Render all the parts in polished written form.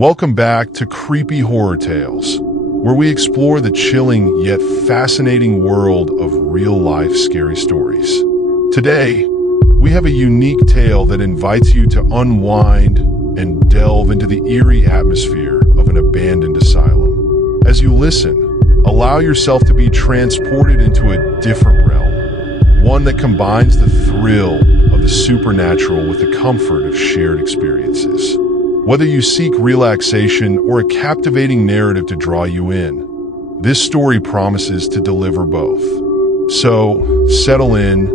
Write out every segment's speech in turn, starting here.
Welcome back to Creepy Horror Tales, where we explore the chilling yet fascinating world of real-life scary stories. Today, we have a unique tale that invites you to unwind and delve into the eerie atmosphere of an abandoned asylum. As you listen, allow yourself to be transported into a different realm, one that combines the thrill of the supernatural with the comfort of shared experiences. Whether you seek relaxation or a captivating narrative to draw you in, this story promises to deliver both. So, settle in,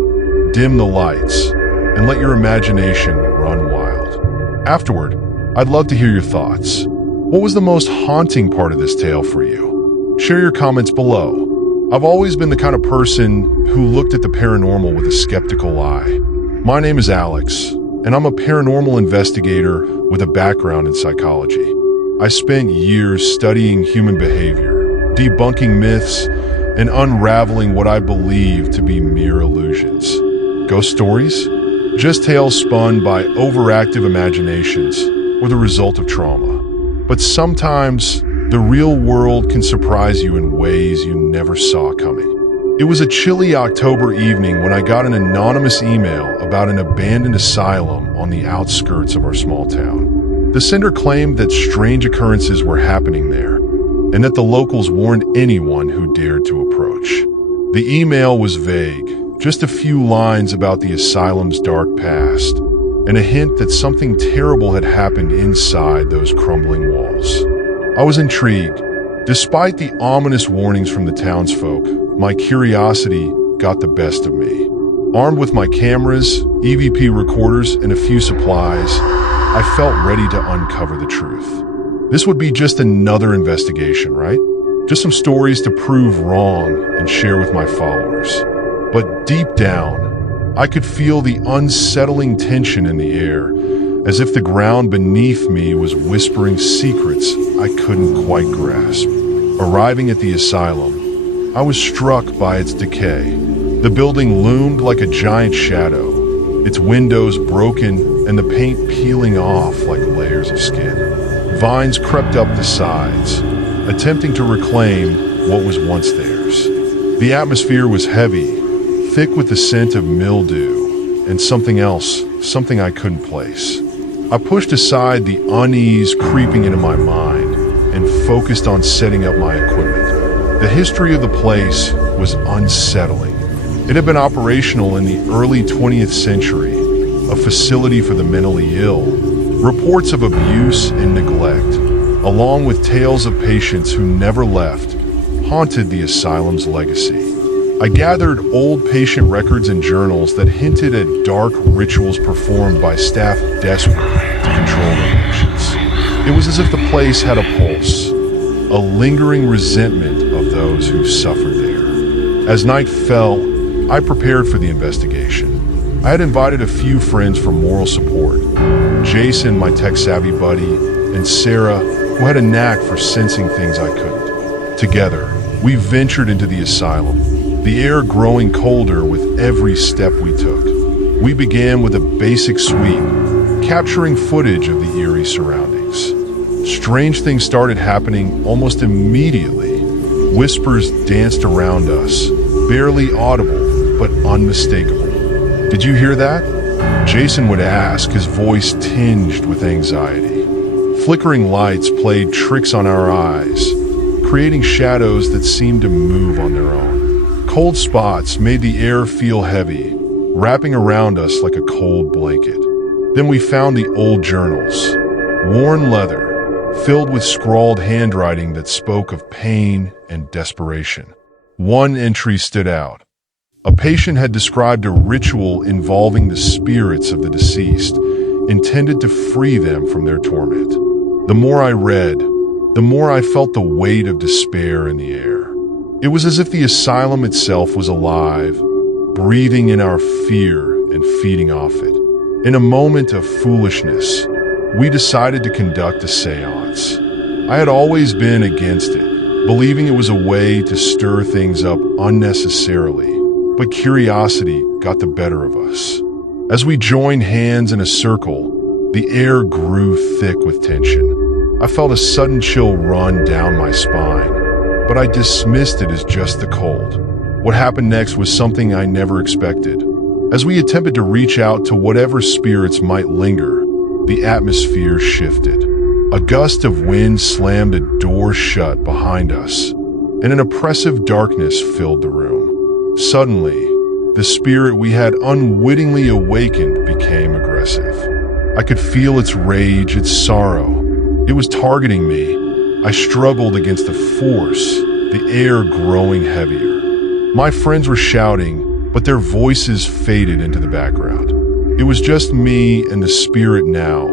dim the lights, and let your imagination run wild. Afterward, I'd love to hear your thoughts. What was the most haunting part of this tale for you? Share your comments below. I've always been the kind of person who looked at the paranormal with a skeptical eye. My name is Alex, and I'm a paranormal investigator with a background in psychology. I spent years studying human behavior, debunking myths, and unraveling what I believe to be mere illusions. Ghost stories? Just tales spun by overactive imaginations or the result of trauma. But sometimes, the real world can surprise you in ways you never saw coming. It was a chilly October evening when I got an anonymous email about an abandoned asylum on the outskirts of our small town. The sender claimed that strange occurrences were happening there, and that the locals warned anyone who dared to approach. The email was vague, just a few lines about the asylum's dark past, and a hint that something terrible had happened inside those crumbling walls. I was intrigued. Despite the ominous warnings from the townsfolk, my curiosity got the best of me. Armed with my cameras, EVP recorders, and a few supplies, I felt ready to uncover the truth. This would be just another investigation, right? Just some stories to prove wrong and share with my followers. But deep down, I could feel the unsettling tension in the air, as if the ground beneath me was whispering secrets I couldn't quite grasp. Arriving at the asylum, I was struck by its decay. The building loomed like a giant shadow, its windows broken and the paint peeling off like layers of skin. Vines crept up the sides, attempting to reclaim what was once theirs. The atmosphere was heavy, thick with the scent of mildew and something else, something I couldn't place. I pushed aside the unease creeping into my mind and focused on setting up my equipment. The history of the place was unsettling. It had been operational in the early 20th century, a facility for the mentally ill. Reports of abuse and neglect, along with tales of patients who never left, haunted the asylum's legacy. I gathered old patient records and journals that hinted at dark rituals performed by staff desperate to control their patients. It was as if the place had a pulse, a lingering resentment of those who suffered there. As night fell, I prepared for the investigation. I had invited a few friends for moral support. Jason, my tech-savvy buddy, and Sarah, who had a knack for sensing things I couldn't. Together, we ventured into the asylum, the air growing colder with every step we took. We began with a basic sweep, capturing footage of the eerie surroundings. Strange things started happening almost immediately. Whispers danced around us, barely audible, but unmistakable. "Did you hear that?" Jason would ask, his voice tinged with anxiety. Flickering lights played tricks on our eyes, creating shadows that seemed to move on their own. Cold spots made the air feel heavy, wrapping around us like a cold blanket. Then we found the old journals, worn leather, filled with scrawled handwriting that spoke of pain and desperation. One entry stood out. A patient had described a ritual involving the spirits of the deceased, intended to free them from their torment. The more I read, the more I felt the weight of despair in the air. It was as if the asylum itself was alive, breathing in our fear and feeding off it. In a moment of foolishness, we decided to conduct a seance. I had always been against it, believing it was a way to stir things up unnecessarily, but curiosity got the better of us. As we joined hands in a circle, the air grew thick with tension. I felt a sudden chill run down my spine, but I dismissed it as just the cold. What happened next was something I never expected. As we attempted to reach out to whatever spirits might linger, the atmosphere shifted. A gust of wind slammed a door shut behind us, and an oppressive darkness filled the room. Suddenly, the spirit we had unwittingly awakened became aggressive. I could feel its rage, its sorrow. It was targeting me. I struggled against the force, the air growing heavier. My friends were shouting, but their voices faded into the background. It was just me and the spirit now,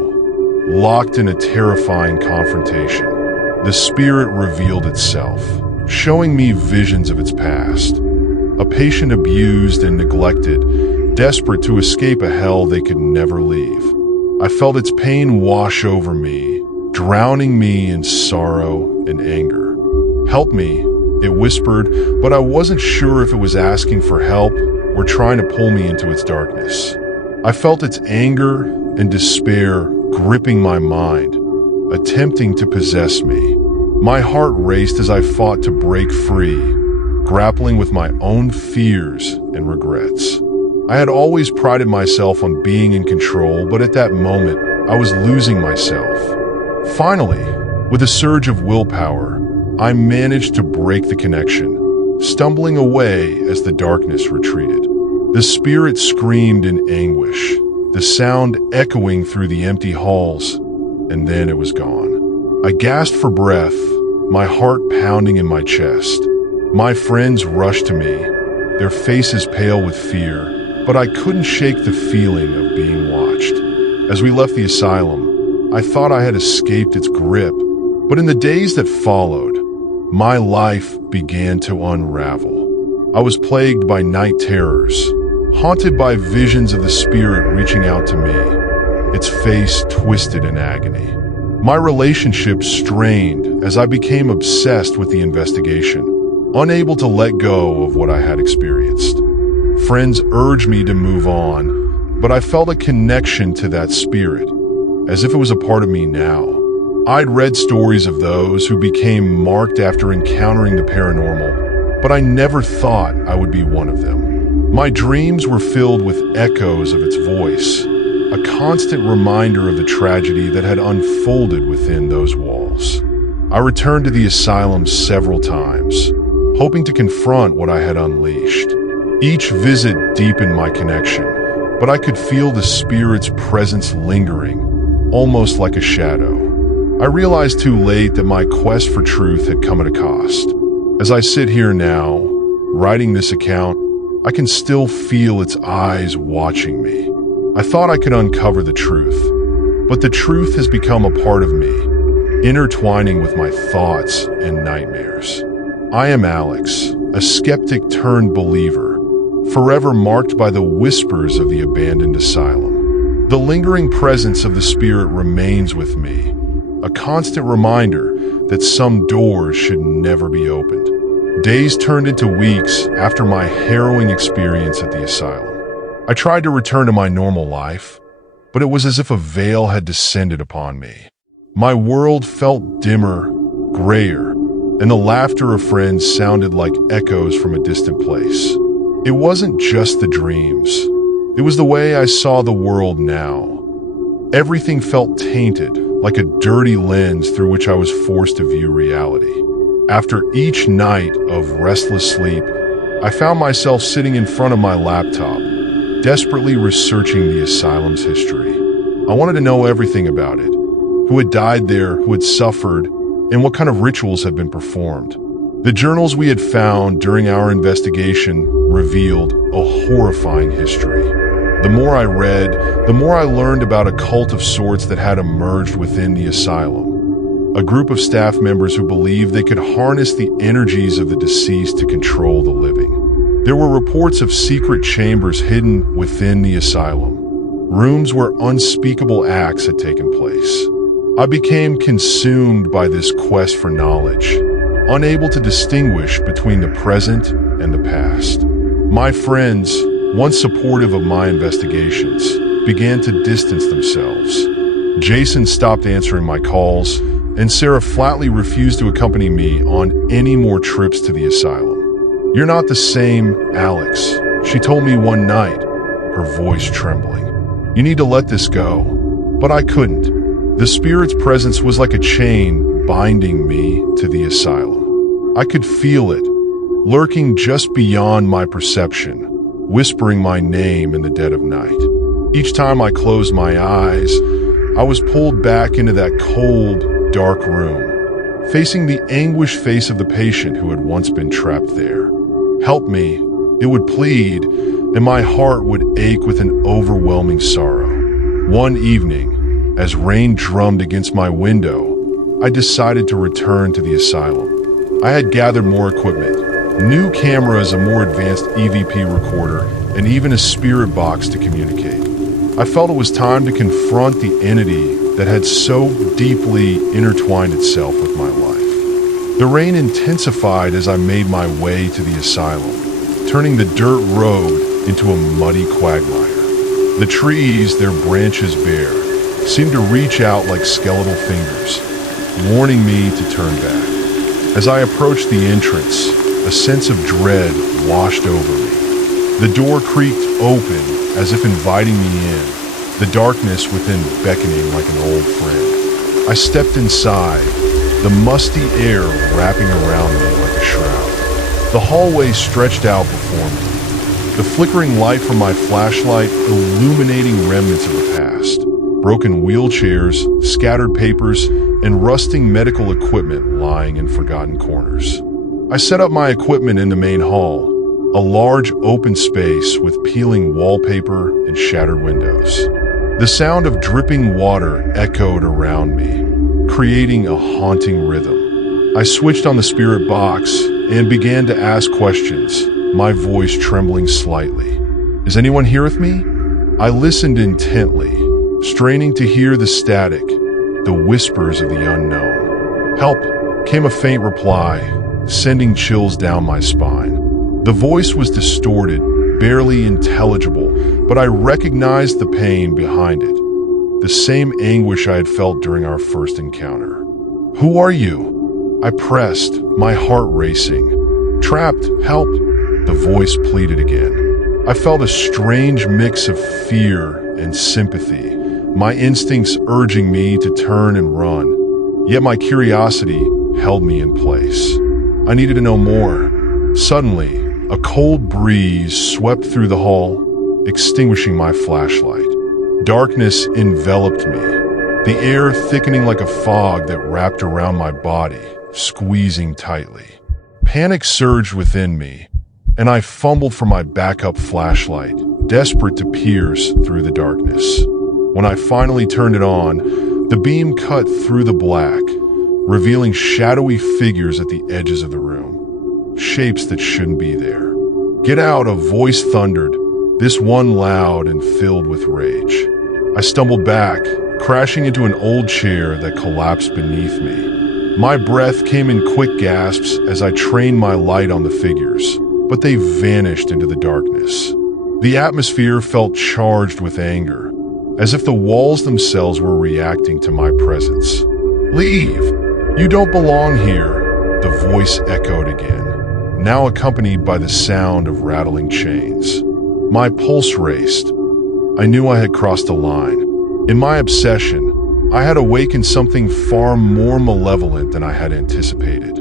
locked in a terrifying confrontation. The spirit revealed itself, showing me visions of its past. A patient abused and neglected, desperate to escape a hell they could never leave. I felt its pain wash over me, drowning me in sorrow and anger. "Help me," it whispered, but I wasn't sure if it was asking for help or trying to pull me into its darkness. I felt its anger and despair gripping my mind, attempting to possess me. My heart raced as I fought to break free, grappling with my own fears and regrets. I had always prided myself on being in control, but at that moment, I was losing myself. Finally, with a surge of willpower, I managed to break the connection, stumbling away as the darkness retreated. The spirit screamed in anguish, the sound echoing through the empty halls, and then it was gone. I gasped for breath, my heart pounding in my chest. My friends rushed to me, their faces pale with fear, but I couldn't shake the feeling of being watched. As we left the asylum, I thought I had escaped its grip, but in the days that followed, my life began to unravel. I was plagued by night terrors, haunted by visions of the spirit reaching out to me, its face twisted in agony. My relationships strained as I became obsessed with the investigation, unable to let go of what I had experienced. Friends urged me to move on, but I felt a connection to that spirit, as if it was a part of me now. I'd read stories of those who became marked after encountering the paranormal, but I never thought I would be one of them. My dreams were filled with echoes of its voice, a constant reminder of the tragedy that had unfolded within those walls. I returned to the asylum several times, hoping to confront what I had unleashed. Each visit deepened my connection, but I could feel the spirit's presence lingering, almost like a shadow. I realized too late that my quest for truth had come at a cost. As I sit here now, writing this account, I can still feel its eyes watching me. I thought I could uncover the truth, but the truth has become a part of me, intertwining with my thoughts and nightmares. I am Alex, a skeptic turned believer, forever marked by the whispers of the abandoned asylum. The lingering presence of the spirit remains with me, a constant reminder that some doors should never be opened. Days turned into weeks after my harrowing experience at the asylum. I tried to return to my normal life, but it was as if a veil had descended upon me. My world felt dimmer, grayer, and the laughter of friends sounded like echoes from a distant place. It wasn't just the dreams. It was the way I saw the world now. Everything felt tainted, like a dirty lens through which I was forced to view reality. After each night of restless sleep, I found myself sitting in front of my laptop, desperately researching the asylum's history. I wanted to know everything about it, who had died there, who had suffered, and what kind of rituals had been performed. The journals we had found during our investigation revealed a horrifying history. The more I read, the more I learned about a cult of sorts that had emerged within the asylum. A group of staff members who believed they could harness the energies of the deceased to control the living. There were reports of secret chambers hidden within the asylum, rooms where unspeakable acts had taken place. I became consumed by this quest for knowledge, unable to distinguish between the present and the past. My friends, once supportive of my investigations, began to distance themselves. Jason stopped answering my calls, and Sarah flatly refused to accompany me on any more trips to the asylum. "You're not the same, Alex," she told me one night, her voice trembling. "You need to let this go." But I couldn't. The spirit's presence was like a chain binding me to the asylum. I could feel it, lurking just beyond my perception, whispering my name in the dead of night. Each time I closed my eyes, I was pulled back into that cold, dark room, facing the anguished face of the patient who had once been trapped there. "Help me," it would plead, and my heart would ache with an overwhelming sorrow. One evening, as rain drummed against my window, I decided to return to the asylum. I had gathered more equipment, new cameras, a more advanced EVP recorder, and even a spirit box to communicate. I felt it was time to confront the entity that had so deeply intertwined itself with my life. The rain intensified as I made my way to the asylum, turning the dirt road into a muddy quagmire. The trees, their branches bare, seemed to reach out like skeletal fingers, warning me to turn back. As I approached the entrance, a sense of dread washed over me. The door creaked open as if inviting me in, the darkness within beckoning like an old friend. I stepped inside, the musty air wrapping around me like a shroud. The hallway stretched out before me, the flickering light from my flashlight illuminating remnants of the past. Broken wheelchairs, scattered papers, and rusting medical equipment lying in forgotten corners. I set up my equipment in the main hall, a large open space with peeling wallpaper and shattered windows. The sound of dripping water echoed around me, creating a haunting rhythm. I switched on the spirit box and began to ask questions, my voice trembling slightly. "Is anyone here with me?" I listened intently, straining to hear the static, the whispers of the unknown. "Help," came a faint reply, sending chills down my spine. The voice was distorted, barely intelligible, but I recognized the pain behind it, the same anguish I had felt during our first encounter. "Who are you?" I pressed, my heart racing. "Trapped, help," the voice pleaded again. I felt a strange mix of fear and sympathy, my instincts urging me to turn and run, yet my curiosity held me in place. I needed to know more. Suddenly, a cold breeze swept through the hall, extinguishing my flashlight. Darkness enveloped me, the air thickening like a fog that wrapped around my body, squeezing tightly. Panic surged within me, and I fumbled for my backup flashlight, desperate to pierce through the darkness. When I finally turned it on, the beam cut through the black, revealing shadowy figures at the edges of the room, shapes that shouldn't be there. "Get out," a voice thundered, this one loud and filled with rage. I stumbled back, crashing into an old chair that collapsed beneath me. My breath came in quick gasps as I trained my light on the figures, but they vanished into the darkness. The atmosphere felt charged with anger, as if the walls themselves were reacting to my presence. "Leave! You don't belong here," the voice echoed again, now accompanied by the sound of rattling chains. My pulse raced. I knew I had crossed a line. In my obsession, I had awakened something far more malevolent than I had anticipated.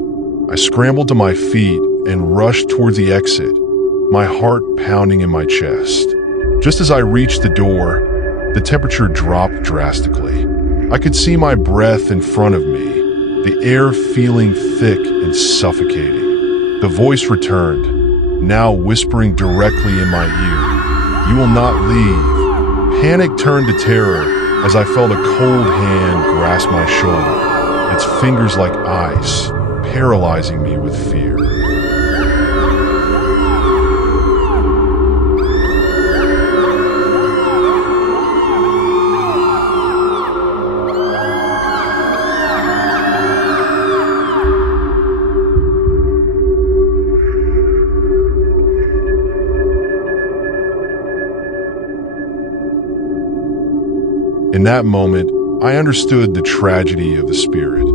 I scrambled to my feet and rushed towards the exit, my heart pounding in my chest. Just as I reached the door, the temperature dropped drastically. I could see my breath in front of me, the air feeling thick and suffocating. The voice returned, now whispering directly in my ear, "You will not leave." Panic turned to terror as I felt a cold hand grasp my shoulder, its fingers like ice, paralyzing me with fear. In that moment, I understood the tragedy of the spirit.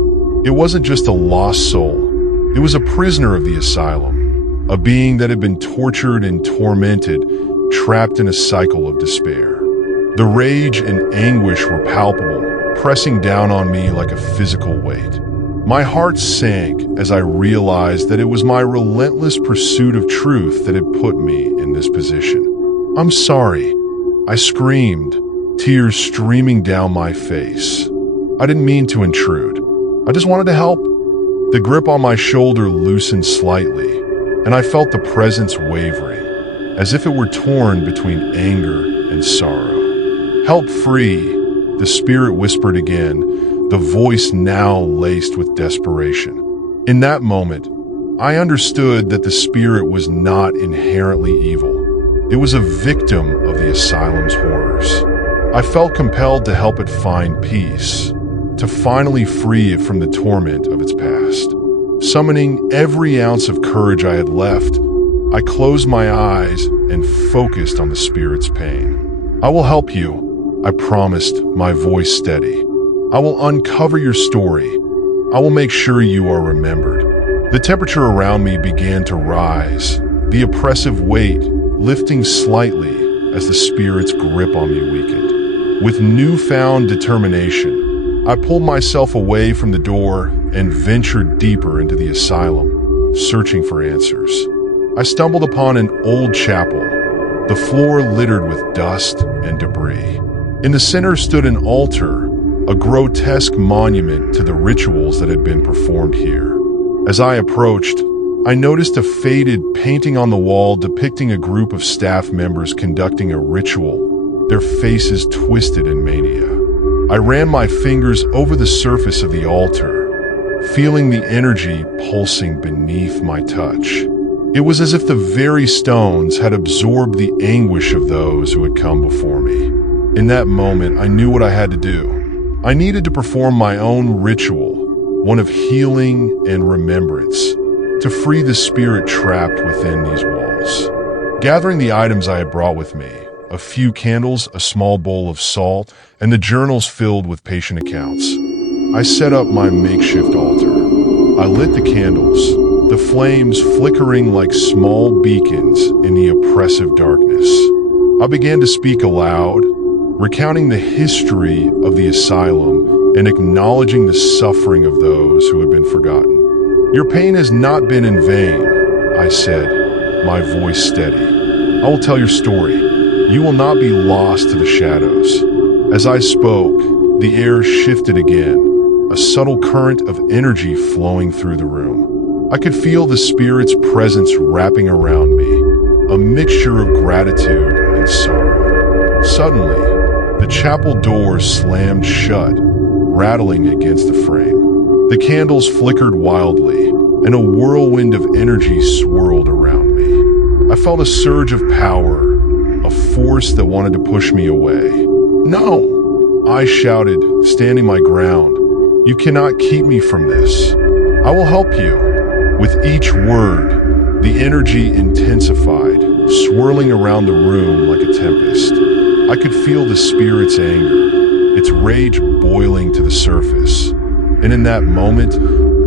It wasn't just a lost soul. It was a prisoner of the asylum, a being that had been tortured and tormented, trapped in a cycle of despair. The rage and anguish were palpable, pressing down on me like a physical weight. My heart sank as I realized that it was my relentless pursuit of truth that had put me in this position. "I'm sorry," I screamed, tears streaming down my face. "I didn't mean to intrude. I just wanted to help." The grip on my shoulder loosened slightly, and I felt the presence wavering, as if it were torn between anger and sorrow. "Help free," the spirit whispered again, the voice now laced with desperation. In that moment, I understood that the spirit was not inherently evil. It was a victim of the asylum's horrors. I felt compelled to help it find peace, to finally free it from the torment of its past. Summoning every ounce of courage I had left, I closed my eyes and focused on the spirit's pain. "I will help you," I promised, my voice steady. "I will uncover your story. I will make sure you are remembered." The temperature around me began to rise, the oppressive weight lifting slightly as the spirit's grip on me weakened. With newfound determination, I pulled myself away from the door and ventured deeper into the asylum, searching for answers. I stumbled upon an old chapel, the floor littered with dust and debris. In the center stood an altar, a grotesque monument to the rituals that had been performed here. As I approached, I noticed a faded painting on the wall depicting a group of staff members conducting a ritual, their faces twisted in mania. I ran my fingers over the surface of the altar, feeling the energy pulsing beneath my touch. It was as if the very stones had absorbed the anguish of those who had come before me. In that moment, I knew what I had to do. I needed to perform my own ritual, one of healing and remembrance, to free the spirit trapped within these walls. Gathering the items I had brought with me, a few candles, a small bowl of salt, and the journals filled with patient accounts, I set up my makeshift altar. I lit the candles, the flames flickering like small beacons in the oppressive darkness. I began to speak aloud, recounting the history of the asylum and acknowledging the suffering of those who had been forgotten. "Your pain has not been in vain," I said, my voice steady. "I will tell your story. You will not be lost to the shadows." As I spoke, the air shifted again, a subtle current of energy flowing through the room. I could feel the spirit's presence wrapping around me, a mixture of gratitude and sorrow. Suddenly, the chapel door slammed shut, rattling against the frame. The candles flickered wildly, and a whirlwind of energy swirled around me. I felt a surge of power, a force that wanted to push me away. "No!" I shouted, standing my ground. "You cannot keep me from this. I will help you." With each word, the energy intensified, swirling around the room like a tempest. I could feel the spirit's anger, its rage boiling to the surface. And in that moment,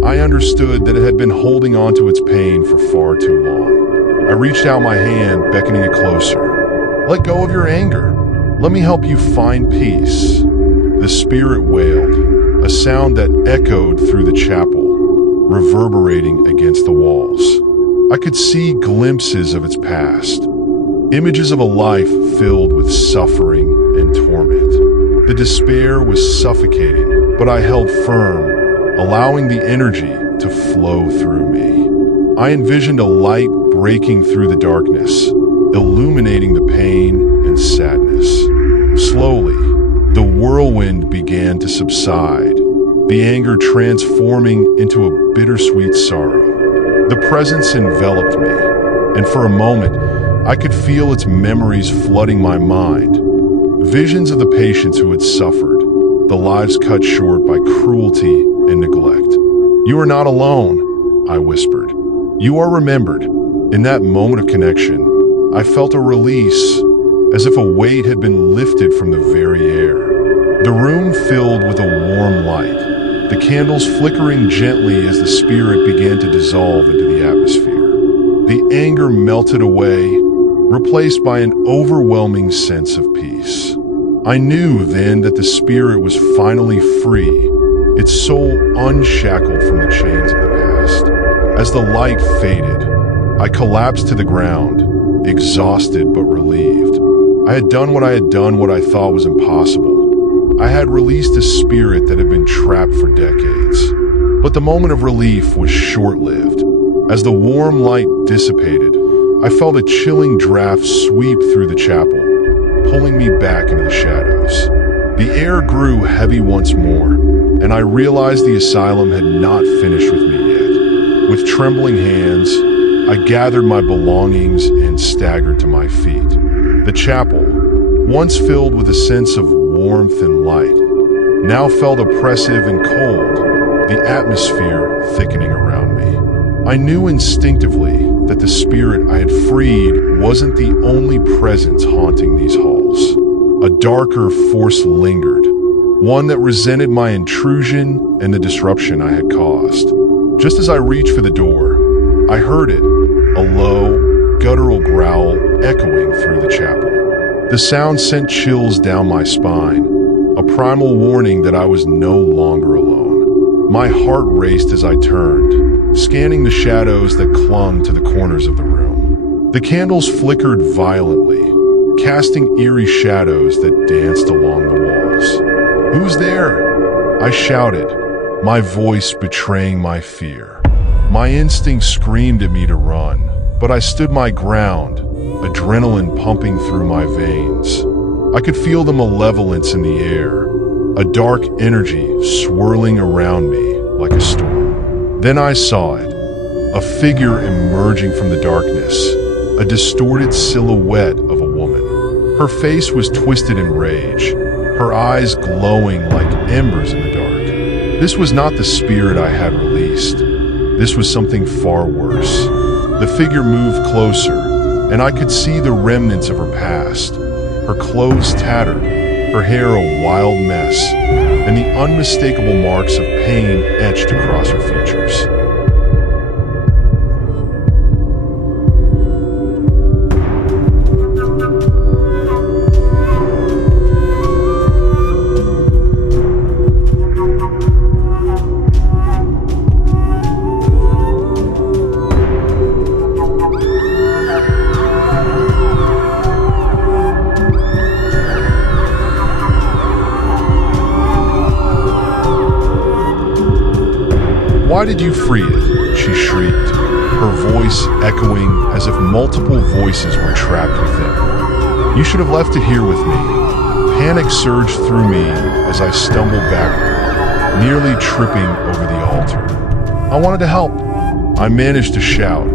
I understood that it had been holding on to its pain for far too long. I reached out my hand, beckoning it closer. "Let go of your anger. Let me help you find peace." The spirit wailed, a sound that echoed through the chapel, reverberating against the walls. I could see glimpses of its past, images of a life filled with suffering and torment. The despair was suffocating, but I held firm, allowing the energy to flow through me. I envisioned a light breaking through the darkness, illuminating the pain and sadness. Slowly, the whirlwind began to subside, the anger transforming into a bittersweet sorrow. The presence enveloped me, and for a moment, I could feel its memories flooding my mind. Visions of the patients who had suffered, the lives cut short by cruelty and neglect. "You are not alone," I whispered. "You are remembered." In that moment of connection, I felt a release, as if a weight had been lifted from the very air. The room filled with a warm light, the candles flickering gently as the spirit began to dissolve into the atmosphere. The anger melted away, replaced by an overwhelming sense of peace. I knew then that the spirit was finally free, its soul unshackled from the chains of the past. As the light faded, I collapsed to the ground, exhausted but relieved. I had done what I thought was impossible. I had released a spirit that had been trapped for decades. But the moment of relief was short-lived. As the warm light dissipated, I felt a chilling draft sweep through the chapel, pulling me back into the shadows. The air grew heavy once more, and I realized the asylum had not finished with me yet. With trembling hands, I gathered my belongings and staggered to my feet. The chapel, once filled with a sense of warmth and light, now felt oppressive and cold, the atmosphere thickening around me. I knew instinctively that the spirit I had freed wasn't the only presence haunting these halls. A darker force lingered, one that resented my intrusion and the disruption I had caused. Just as I reached for the door, I heard it, a low, guttural growl echoing through the chapel. The sound sent chills down my spine, a primal warning that I was no longer alone. My heart raced as I turned, scanning the shadows that clung to the corners of the room. The candles flickered violently, casting eerie shadows that danced along the walls. "Who's there?" I shouted, my voice betraying my fear. My instinct screamed at me to run, but I stood my ground, adrenaline pumping through my veins. I could feel the malevolence in the air, a dark energy swirling around me like a storm. Then I saw it, a figure emerging from the darkness, a distorted silhouette of a woman. Her face was twisted in rage, her eyes glowing like embers in the dark. This was not the spirit I had released. This was something far worse. The figure moved closer, and I could see the remnants of her past. Her clothes tattered, her hair a wild mess, and the unmistakable marks of pain etched across her features. "Why did you free it?" she shrieked, her voice echoing as if multiple voices were trapped within. "You should have left it here with me." Panic surged through me as I stumbled backward, nearly tripping over the altar. "I wanted to help," I managed to shout,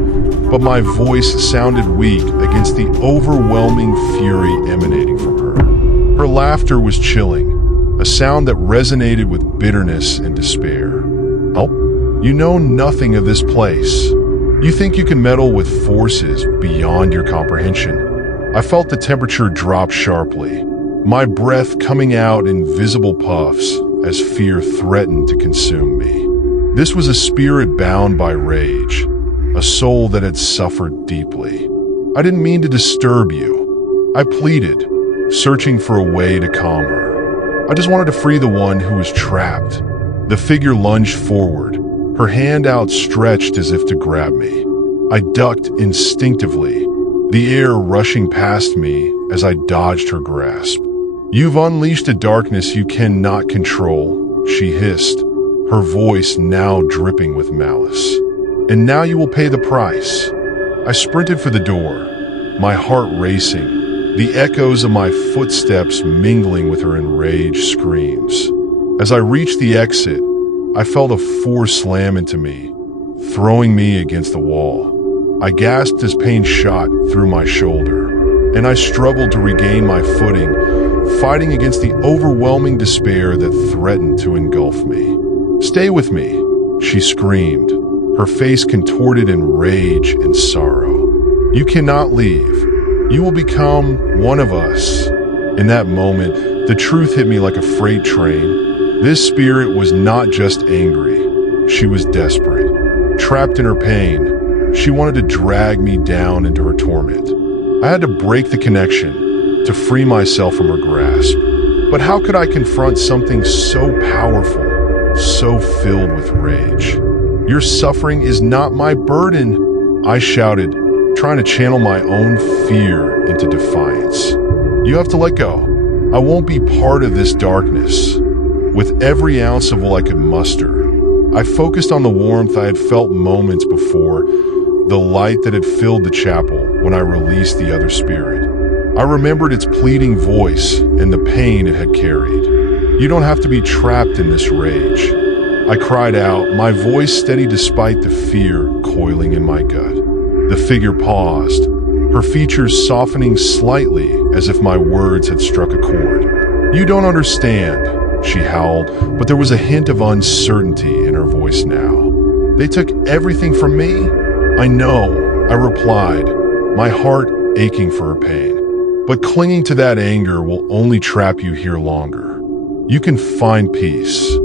but my voice sounded weak against the overwhelming fury emanating from her. Her laughter was chilling, a sound that resonated with bitterness and despair. "Help? You know nothing of this place. You think you can meddle with forces beyond your comprehension." I felt the temperature drop sharply, my breath coming out in visible puffs as fear threatened to consume me. This was a spirit bound by rage, a soul that had suffered deeply. "I didn't mean to disturb you," I pleaded, searching for a way to calm her. "I just wanted to free the one who was trapped." The figure lunged forward, her hand outstretched as if to grab me. I ducked instinctively, the air rushing past me as I dodged her grasp. "You've unleashed a darkness you cannot control," she hissed, her voice now dripping with malice. "And now you will pay the price." I sprinted for the door, my heart racing, the echoes of my footsteps mingling with her enraged screams. As I reached the exit, I felt a force slam into me, throwing me against the wall. I gasped as pain shot through my shoulder, and I struggled to regain my footing, fighting against the overwhelming despair that threatened to engulf me. "Stay with me," she screamed, her face contorted in rage and sorrow. "You cannot leave. You will become one of us." In that moment, the truth hit me like a freight train. This spirit was not just angry, she was desperate. Trapped in her pain, she wanted to drag me down into her torment. I had to break the connection to free myself from her grasp. But how could I confront something so powerful, so filled with rage? Your suffering is not my burden, I shouted, trying to channel my own fear into defiance. You have to let go. I won't be part of this darkness. With every ounce of will I could muster, I focused on the warmth I had felt moments before, the light that had filled the chapel when I released the other spirit. I remembered its pleading voice and the pain it had carried. You don't have to be trapped in this rage. I cried out, my voice steady despite the fear coiling in my gut. The figure paused, her features softening slightly as if my words had struck a chord. You don't understand, she howled, but there was a hint of uncertainty in her voice now. They took everything from me? I know, I replied, my heart aching for her pain. But clinging to that anger will only trap you here longer. You can find peace.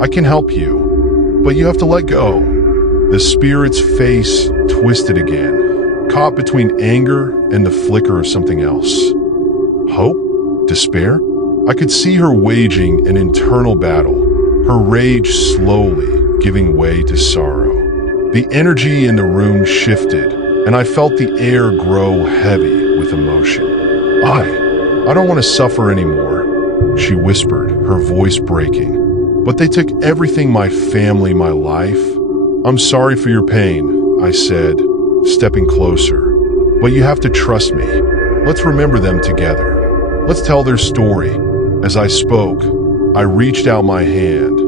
I can help you, but you have to let go. The spirit's face twisted again, caught between anger and the flicker of something else. Hope? Despair? I could see her waging an internal battle, her rage slowly giving way to sorrow. The energy in the room shifted, and I felt the air grow heavy with emotion. I don't want to suffer anymore, she whispered, her voice breaking. But they took everything, my family, my life. I'm sorry for your pain, I said, stepping closer. But you have to trust me. Let's remember them together. Let's tell their story. As I spoke, I reached out my hand,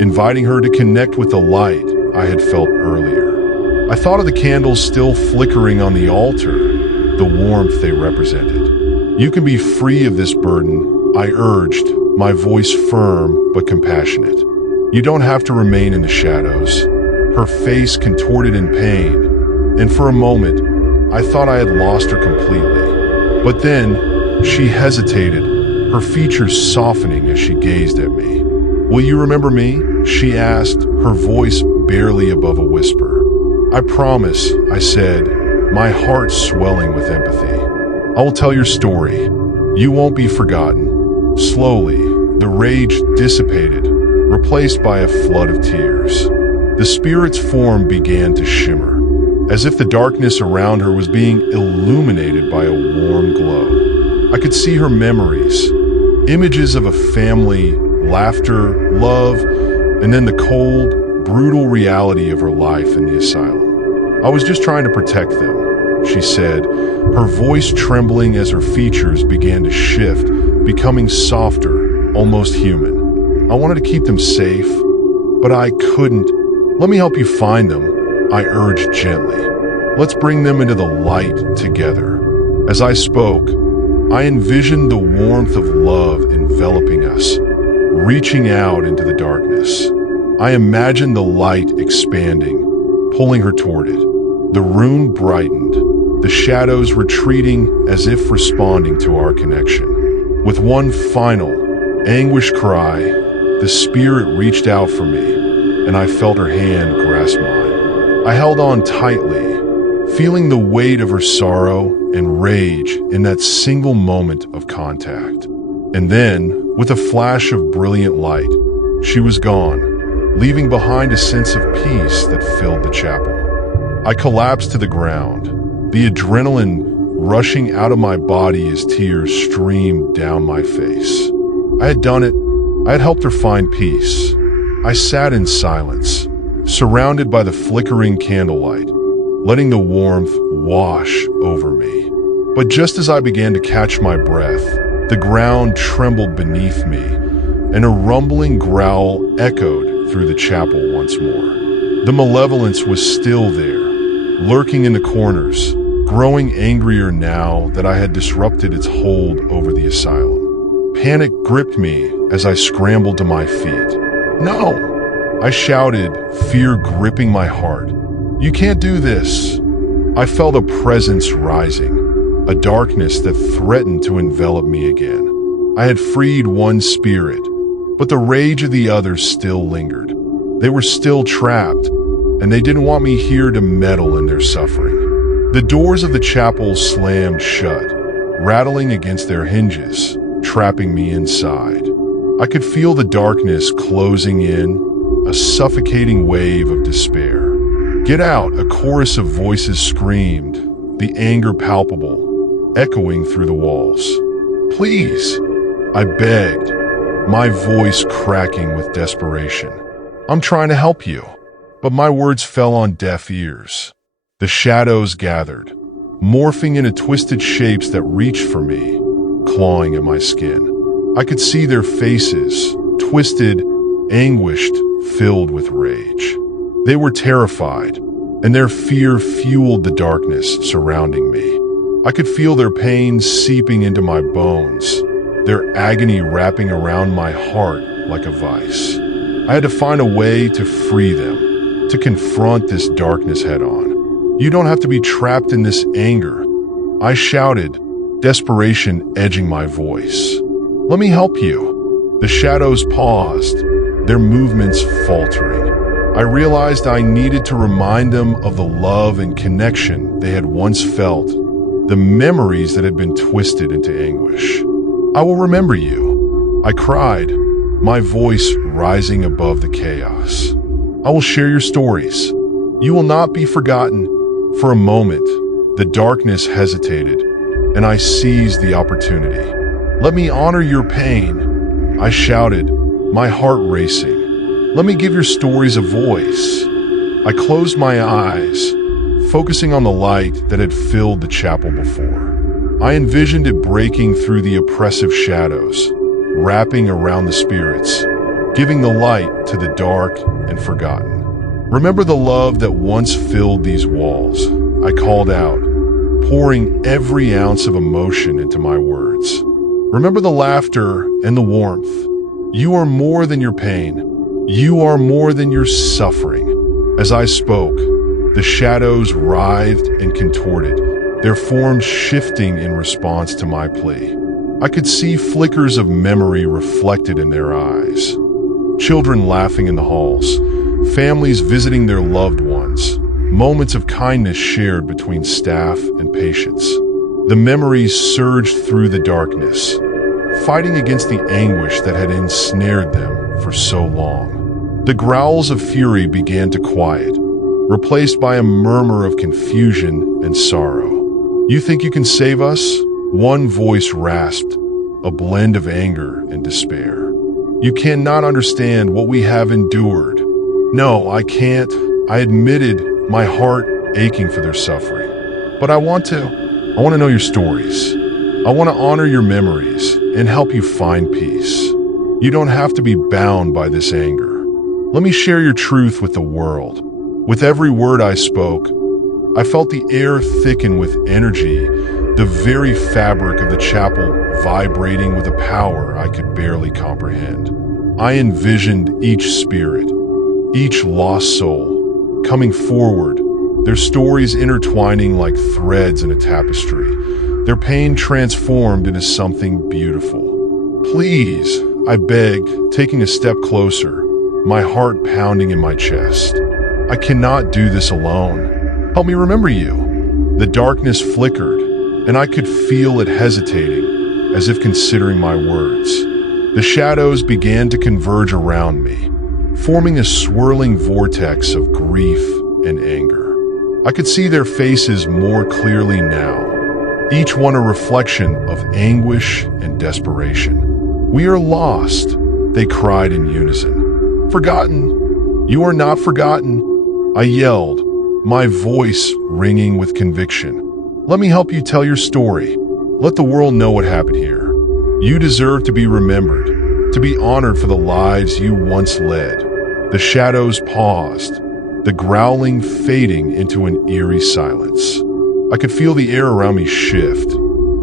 inviting her to connect with the light I had felt earlier. I thought of the candles still flickering on the altar, the warmth they represented. You can be free of this burden, I urged, my voice firm but compassionate. You don't have to remain in the shadows. Her face contorted in pain, and for a moment, I thought I had lost her completely. But then, she hesitated, her features softening as she gazed at me. Will you remember me? She asked, her voice barely above a whisper. I promise, I said, my heart swelling with empathy. I will tell your story. You won't be forgotten. Slowly, the rage dissipated, replaced by a flood of tears. The spirit's form began to shimmer, as if the darkness around her was being illuminated by a warm glow. I could see her memories, images of a family, laughter, love, and then the cold, brutal reality of her life in the asylum. I was just trying to protect them, she said, her voice trembling as her features began to shift, becoming softer, almost human. I wanted to keep them safe, but I couldn't. Let me help you find them, I urged gently. Let's bring them into the light together. As I spoke, I envisioned the warmth of love enveloping us, reaching out into the darkness. I imagined the light expanding, pulling her toward it. The room brightened, the shadows retreating as if responding to our connection. With one final, anguished cry, the spirit reached out for me, and I felt her hand grasp mine. I held on tightly, feeling the weight of her sorrow and rage in that single moment of contact. And then, with a flash of brilliant light, she was gone, leaving behind a sense of peace that filled the chapel. I collapsed to the ground, the adrenaline rushing out of my body as tears streamed down my face. I had done it. I had helped her find peace. I sat in silence, surrounded by the flickering candlelight, letting the warmth wash over me. But just as I began to catch my breath, the ground trembled beneath me, and a rumbling growl echoed through the chapel once more. The malevolence was still there, lurking in the corners, growing angrier now that I had disrupted its hold over the asylum. Panic gripped me as I scrambled to my feet. No! I shouted, fear gripping my heart. You can't do this! I felt a presence rising, a darkness that threatened to envelop me again. I had freed one spirit, But the rage of the others still lingered. They were still trapped, and they didn't want me here to meddle in their suffering. The doors of the chapel slammed shut, rattling against their hinges, trapping me inside. I could feel the darkness closing in, a suffocating wave of despair. "Get out!" a chorus of voices screamed, the anger palpable, echoing through the walls. "Please," I begged, my voice cracking with desperation. "I'm trying to help you." But my words fell on deaf ears. The shadows gathered, morphing into twisted shapes that reached for me, clawing at my skin. I could see their faces, twisted, anguished, filled with rage. They were terrified, and their fear fueled the darkness surrounding me. I could feel their pain seeping into my bones, their agony wrapping around my heart like a vice. I had to find a way to free them, to confront this darkness head-on. "You don't have to be trapped in this anger," I shouted, desperation edging my voice. "Let me help you." The shadows paused, their movements faltering. I realized I needed to remind them of the love and connection they had once felt, the memories that had been twisted into anguish. "I will remember you," I cried, my voice rising above the chaos. "I will share your stories. You will not be forgotten." For a moment, the darkness hesitated, and I seized the opportunity. "Let me honor your pain," I shouted, my heart racing. "Let me give your stories a voice." I closed my eyes, focusing on the light that had filled the chapel before. I envisioned it breaking through the oppressive shadows, wrapping around the spirits, giving the light to the dark and forgotten. "Remember the love that once filled these walls," I called out, pouring every ounce of emotion into my words. "Remember the laughter and the warmth. You are more than your pain. You are more than your suffering." As I spoke, the shadows writhed and contorted, their forms shifting in response to my plea. I could see flickers of memory reflected in their eyes. Children laughing in the halls, families visiting their loved ones, moments of kindness shared between staff and patients. The memories surged through the darkness, fighting against the anguish that had ensnared them for so long. The growls of fury began to quiet, replaced by a murmur of confusion and sorrow. "You think you can save us?" One voice rasped, a blend of anger and despair. "You cannot understand what we have endured." "No, I can't," I admitted, my heart aching for their suffering. "But I want to know your stories. I want to honor your memories and help you find peace. You don't have to be bound by this anger. Let me share your truth with the world." With every word I spoke, I felt the air thicken with energy, the very fabric of the chapel vibrating with a power I could barely comprehend. I envisioned each spirit, each lost soul, coming forward, their stories intertwining like threads in a tapestry, their pain transformed into something beautiful. "Please," I begged, taking a step closer, my heart pounding in my chest. "I cannot do this alone. Help me remember you." The darkness flickered, and I could feel it hesitating, as if considering my words. The shadows began to converge around me, forming a swirling vortex of grief and anger. I could see their faces more clearly now, each one a reflection of anguish and desperation. "We are lost," they cried in unison. "Forgotten. You are not forgotten," I yelled, my voice ringing with conviction. "Let me help you tell your story. Let the world know what happened here. You deserve to be remembered, to be honored for the lives you once led." The shadows paused, the growling fading into an eerie silence. I could feel the air around me shift,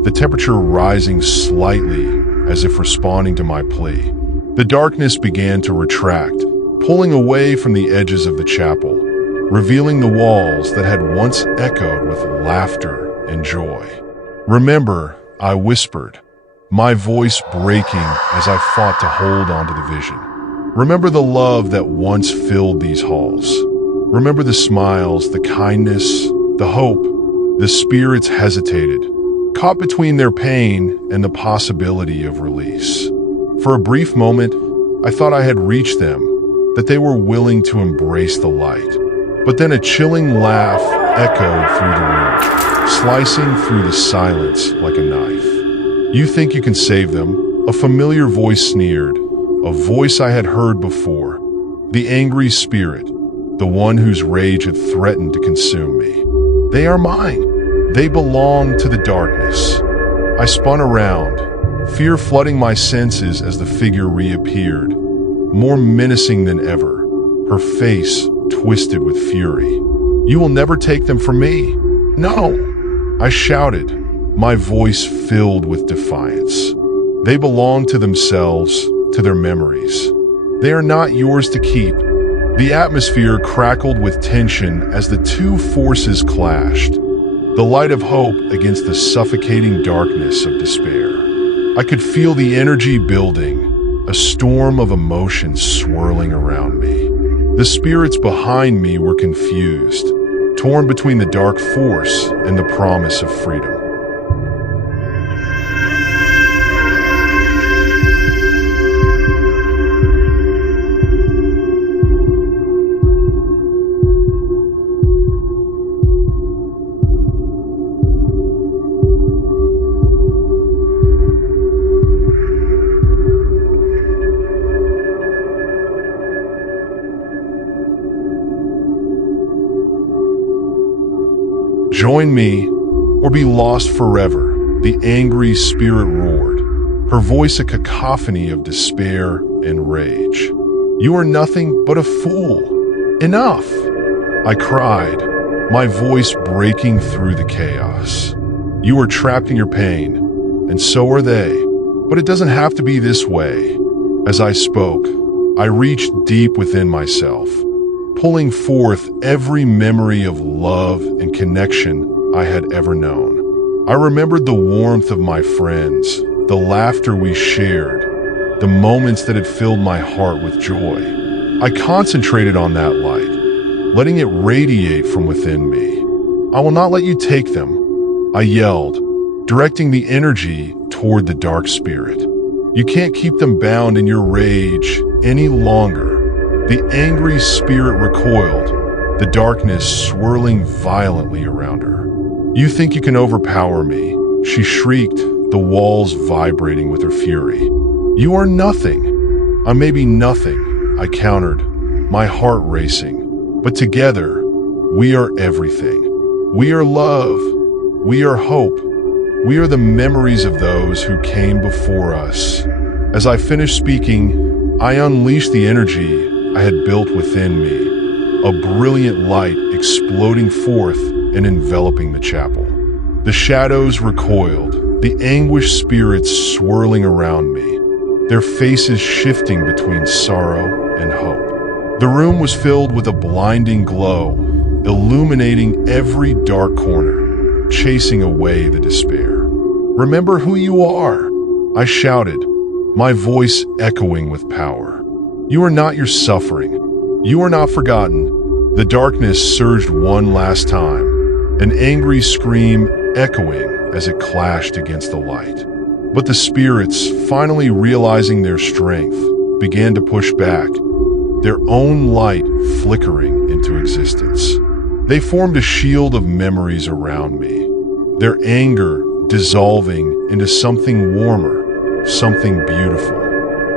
the temperature rising slightly as if responding to my plea. The darkness began to retract, pulling away from the edges of the chapel, revealing the walls that had once echoed with laughter and joy. "Remember," I whispered, my voice breaking as I fought to hold onto the vision. Remember the love that once filled these halls. Remember the smiles, the kindness, the hope. The spirits hesitated, caught between their pain and the possibility of release. For a brief moment, I thought I had reached them, that they were willing to embrace the light. But then a chilling laugh echoed through the room, slicing through the silence like a knife. "You think you can save them?" A familiar voice sneered, a voice I had heard before. The angry spirit, the one whose rage had threatened to consume me. "They are mine. They belong to the darkness." I spun around, fear flooding my senses as the figure reappeared, more menacing than ever, her face twisted with fury. "You will never take them from me." "No!" I shouted, my voice filled with defiance. "They belong to themselves, to their memories. They are not yours to keep." The atmosphere crackled with tension as the two forces clashed, the light of hope against the suffocating darkness of despair. I could feel the energy building, a storm of emotions swirling around me. The spirits behind me were confused, torn between the dark force and the promise of freedom. "Join me, or be lost forever," the angry spirit roared, her voice a cacophony of despair and rage. "You are nothing but a fool. Enough!" I cried, my voice breaking through the chaos. "You are trapped in your pain, and so are they. But it doesn't have to be this way." As I spoke, I reached deep within myself, pulling forth every memory of love and connection I had ever known. I remembered the warmth of my friends, the laughter we shared, the moments that had filled my heart with joy. I concentrated on that light, letting it radiate from within me. "I will not let you take them," I yelled, directing the energy toward the dark spirit. "You can't keep them bound in your rage any longer." The angry spirit recoiled, the darkness swirling violently around her. "You think you can overpower me?" she shrieked, the walls vibrating with her fury. "You are nothing." "I may be nothing," I countered, my heart racing. "But together, we are everything. We are love. We are hope. We are the memories of those who came before us." As I finished speaking, I unleashed the energy I had built within me, a brilliant light exploding forth and enveloping the chapel. The shadows recoiled, the anguished spirits swirling around me, their faces shifting between sorrow and hope. The room was filled with a blinding glow, illuminating every dark corner, chasing away the despair. "Remember who you are," I shouted, my voice echoing with power. "You are not your suffering. You are not forgotten." The darkness surged one last time, an angry scream echoing as it clashed against the light. But the spirits, finally realizing their strength, began to push back, their own light flickering into existence. They formed a shield of memories around me, their anger dissolving into something warmer, something beautiful.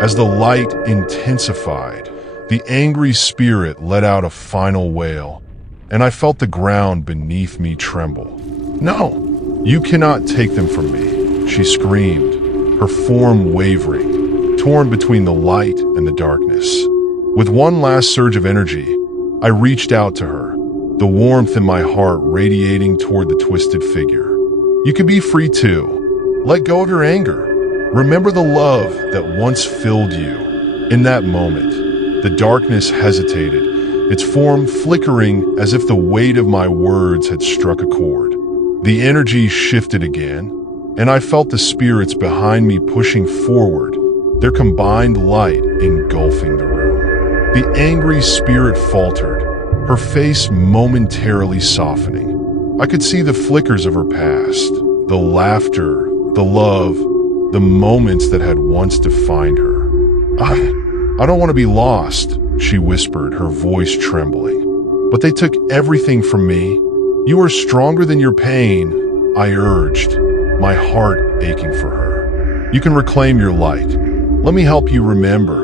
As the light intensified, the angry spirit let out a final wail, and I felt the ground beneath me tremble. "No, you cannot take them from me," she screamed, her form wavering, torn between the light and the darkness. With one last surge of energy, I reached out to her, the warmth in my heart radiating toward the twisted figure. "You can be free too. Let go of your anger. Remember the love that once filled you." In that moment, the darkness hesitated, its form flickering as if the weight of my words had struck a chord. The energy shifted again, and I felt the spirits behind me pushing forward, their combined light engulfing the room. The angry spirit faltered, her face momentarily softening. I could see the flickers of her past, the laughter, the love, the moments that had once defined her. I don't want to be lost, she whispered, her voice trembling. But they took everything from me. You are stronger than your pain, I urged, my heart aching for her. You can reclaim your light. Let me help you remember.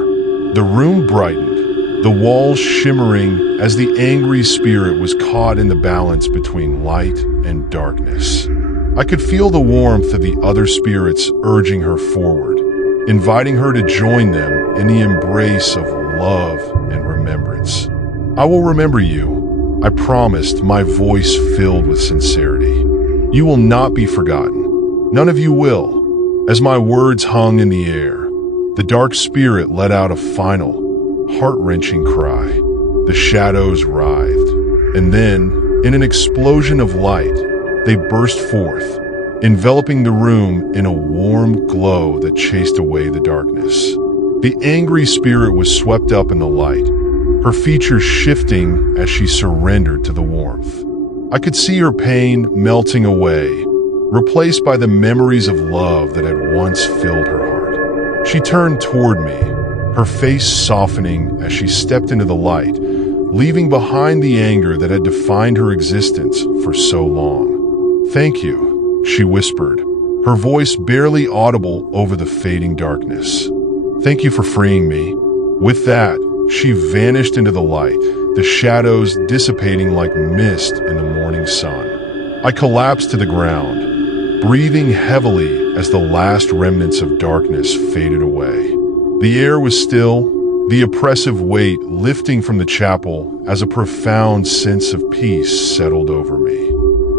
The room brightened, the walls shimmering as the angry spirit was caught in the balance between light and darkness. I could feel the warmth of the other spirits urging her forward, inviting her to join them in the embrace of love and remembrance. I will remember you, I promised, my voice filled with sincerity. You will not be forgotten. None of you will. As my words hung in the air, the dark spirit let out a final, heart-wrenching cry. The shadows writhed, and then, in an explosion of light, they burst forth, enveloping the room in a warm glow that chased away the darkness. The angry spirit was swept up in the light, her features shifting as she surrendered to the warmth. I could see her pain melting away, replaced by the memories of love that had once filled her heart. She turned toward me, her face softening as she stepped into the light, leaving behind the anger that had defined her existence for so long. "Thank you," she whispered, her voice barely audible over the fading darkness. "Thank you for freeing me." With that, she vanished into the light, the shadows dissipating like mist in the morning sun. I collapsed to the ground, breathing heavily as the last remnants of darkness faded away. The air was still, the oppressive weight lifting from the chapel as a profound sense of peace settled over me.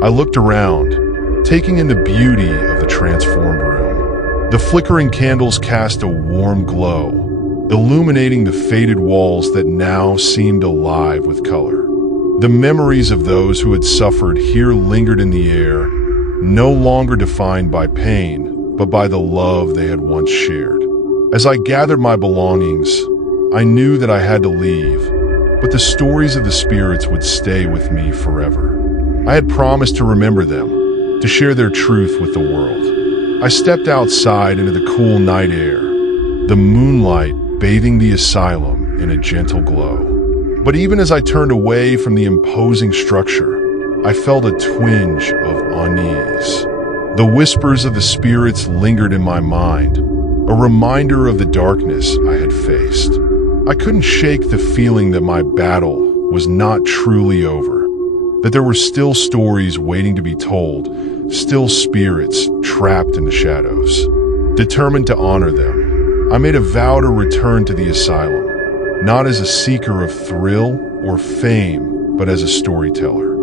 I looked around, taking in the beauty of the transformed room. The flickering candles cast a warm glow, illuminating the faded walls that now seemed alive with color. The memories of those who had suffered here lingered in the air, no longer defined by pain, but by the love they had once shared. As I gathered my belongings, I knew that I had to leave, but the stories of the spirits would stay with me forever. I had promised to remember them, to share their truth with the world. I stepped outside into the cool night air, the moonlight bathing the asylum in a gentle glow. But even as I turned away from the imposing structure, I felt a twinge of unease. The whispers of the spirits lingered in my mind, a reminder of the darkness I had faced. I couldn't shake the feeling that my battle was not truly over, that there were still stories waiting to be told, still spirits trapped in the shadows. Determined to honor them, I made a vow to return to the asylum, not as a seeker of thrill or fame, but as a storyteller.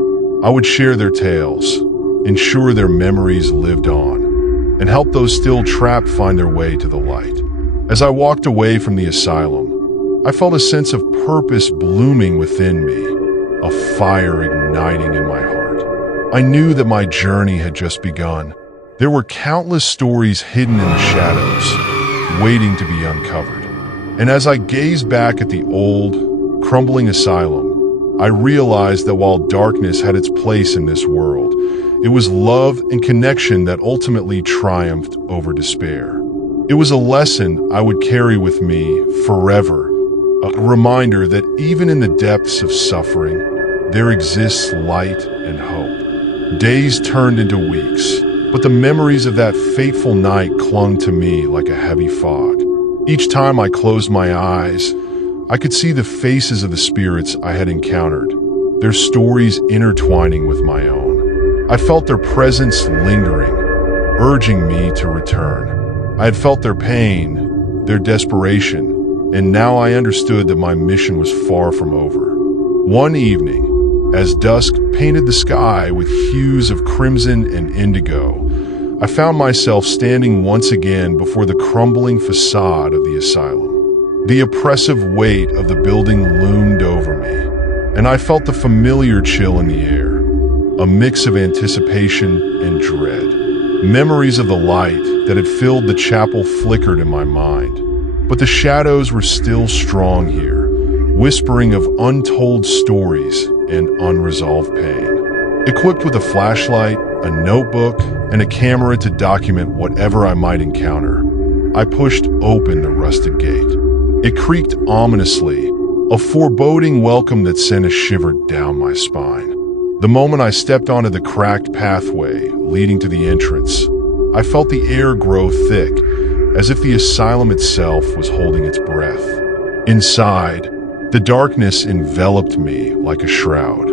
I would share their tales, ensure their memories lived on, and help those still trapped find their way to the light. As I walked away from the asylum, I felt a sense of purpose blooming within me, a fire igniting in my heart. I knew that my journey had just begun. There were countless stories hidden in the shadows, waiting to be uncovered. And as I gazed back at the old, crumbling asylum, I realized that while darkness had its place in this world, it was love and connection that ultimately triumphed over despair. It was a lesson I would carry with me forever, a reminder that even in the depths of suffering, there exists light and hope. Days turned into weeks, but the memories of that fateful night clung to me like a heavy fog. Each time I closed my eyes, I could see the faces of the spirits I had encountered, their stories intertwining with my own. I felt their presence lingering, urging me to return. I had felt their pain, their desperation, and now I understood that my mission was far from over. One evening, as dusk painted the sky with hues of crimson and indigo, I found myself standing once again before the crumbling facade of the asylum. The oppressive weight of the building loomed over me, and I felt the familiar chill in the air, a mix of anticipation and dread. Memories of the light that had filled the chapel flickered in my mind, but the shadows were still strong here, whispering of untold stories and unresolved pain. Equipped with a flashlight, a notebook, and a camera to document whatever I might encounter, I pushed open the rusted gate. It creaked ominously, a foreboding welcome that sent a shiver down my spine. The moment I stepped onto the cracked pathway leading to the entrance, I felt the air grow thick, as if the asylum itself was holding its breath. Inside, the darkness enveloped me like a shroud.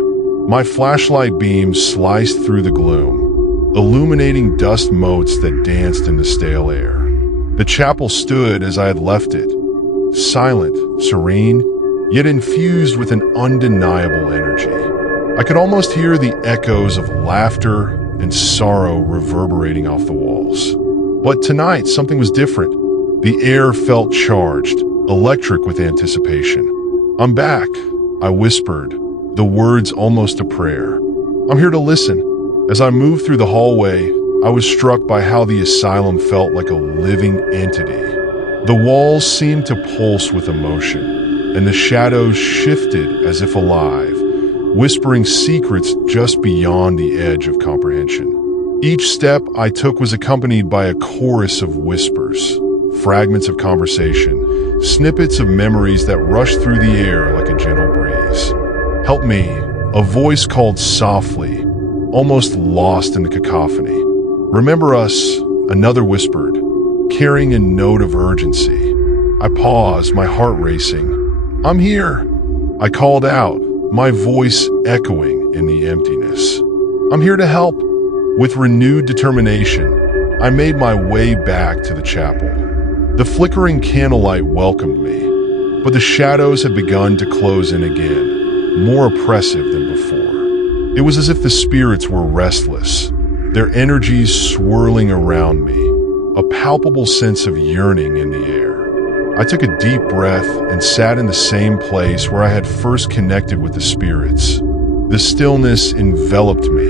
My flashlight beam sliced through the gloom, illuminating dust motes that danced in the stale air. The chapel stood as I had left it, silent, serene, yet infused with an undeniable energy. I could almost hear the echoes of laughter and sorrow reverberating off the walls. But tonight, something was different. The air felt charged, electric with anticipation. "I'm back," I whispered, the words almost a prayer. "I'm here to listen." As I moved through the hallway, I was struck by how the asylum felt like a living entity. The walls seemed to pulse with emotion, and the shadows shifted as if alive, whispering secrets just beyond the edge of comprehension. Each step I took was accompanied by a chorus of whispers, fragments of conversation, snippets of memories that rushed through the air like a gentle breeze. "Help me," a voice called softly, almost lost in the cacophony. "Remember us," another whispered, carrying a note of urgency. I paused, my heart racing. "I'm here," I called out, my voice echoing in the emptiness. "I'm here to help." With renewed determination, I made my way back to the chapel. The flickering candlelight welcomed me, but the shadows had begun to close in again, more oppressive than before. It was as if the spirits were restless, their energies swirling around me, a palpable sense of yearning in the air. I took a deep breath and sat in the same place where I had first connected with the spirits. The stillness enveloped me,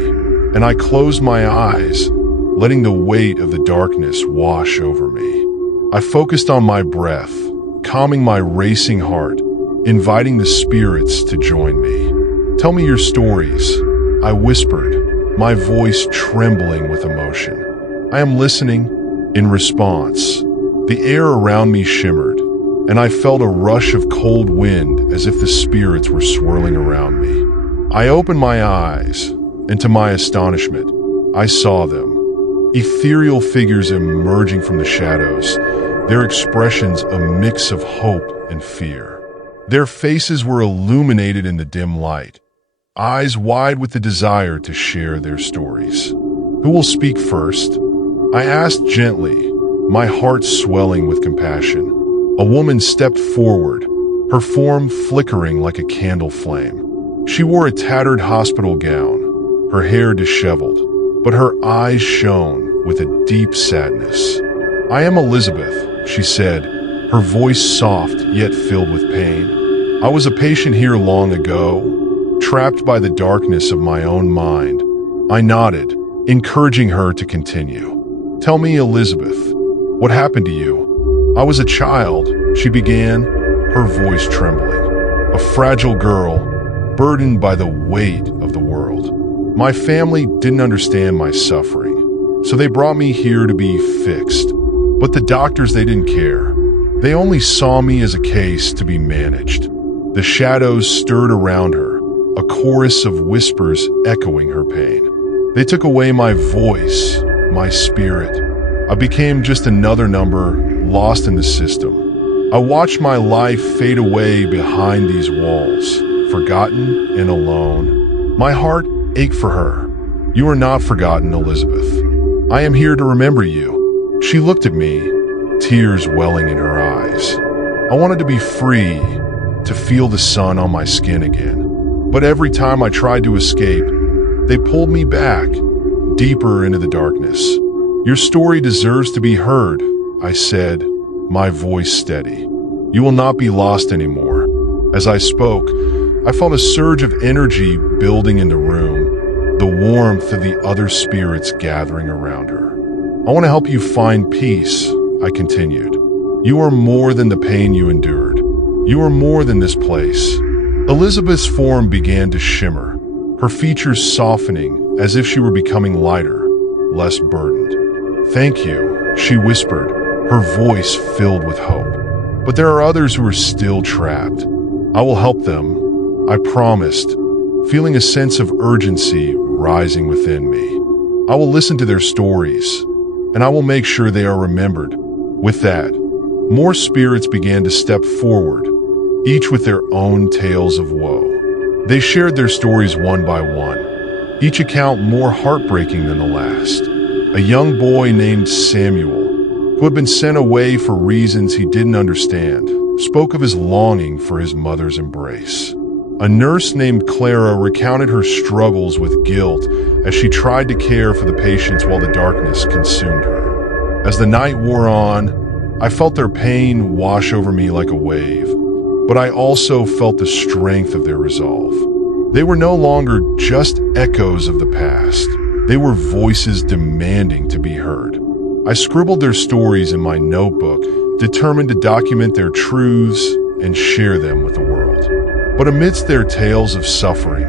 and I closed my eyes, letting the weight of the darkness wash over me. I focused on my breath, calming my racing heart, inviting the spirits to join me. "Tell me your stories," I whispered, my voice trembling with emotion. "I am listening." In response, the air around me shimmered, and I felt a rush of cold wind as if the spirits were swirling around me. I opened my eyes, and to my astonishment, I saw them. Ethereal figures emerging from the shadows, their expressions a mix of hope and fear. Their faces were illuminated in the dim light, eyes wide with the desire to share their stories. "Who will speak first?" I asked gently, my heart swelling with compassion. A woman stepped forward, her form flickering like a candle flame. She wore a tattered hospital gown, her hair disheveled, but her eyes shone with a deep sadness. "I am Elizabeth," she said, her voice soft yet filled with pain. "I was a patient here long ago, trapped by the darkness of my own mind." I nodded, encouraging her to continue. "Tell me, Elizabeth, what happened to you?" "I was a child," she began, her voice trembling. "A fragile girl, burdened by the weight of the world. My family didn't understand my suffering, so they brought me here to be fixed. But the doctors, they didn't care. They only saw me as a case to be managed." The shadows stirred around her, a chorus of whispers echoing her pain. "They took away my voice, my spirit. I became just another number, lost in the system. I watched my life fade away behind these walls, forgotten and alone." My heart ached for her. "You are not forgotten, Elizabeth. I am here to remember you." She looked at me, tears welling in her eyes. I wanted to be free, to feel the sun on my skin again. But every time I tried to escape, they pulled me back, deeper into the darkness. "Your story deserves to be heard," I said, my voice steady. "You will not be lost anymore." As I spoke, I felt a surge of energy building in the room, the warmth of the other spirits gathering around her. I want to help you find peace, I continued. You are more than the pain you endured. You are more than this place. Elizabeth's form began to shimmer, her features softening as if she were becoming lighter, less burdened. Thank you, she whispered, her voice filled with hope. But there are others who are still trapped. I will help them, I promised, feeling a sense of urgency rising within me. I will listen to their stories, and I will make sure they are remembered. With that, more spirits began to step forward, each with their own tales of woe. They shared their stories one by one, each account more heartbreaking than the last. A young boy named Samuel, who had been sent away for reasons he didn't understand, spoke of his longing for his mother's embrace. A nurse named Clara recounted her struggles with guilt as she tried to care for the patients while the darkness consumed her. As the night wore on, I felt their pain wash over me like a wave, but I also felt the strength of their resolve. They were no longer just echoes of the past. They were voices demanding to be heard. I scribbled their stories in my notebook, determined to document their truths and share them with the world. But amidst their tales of suffering,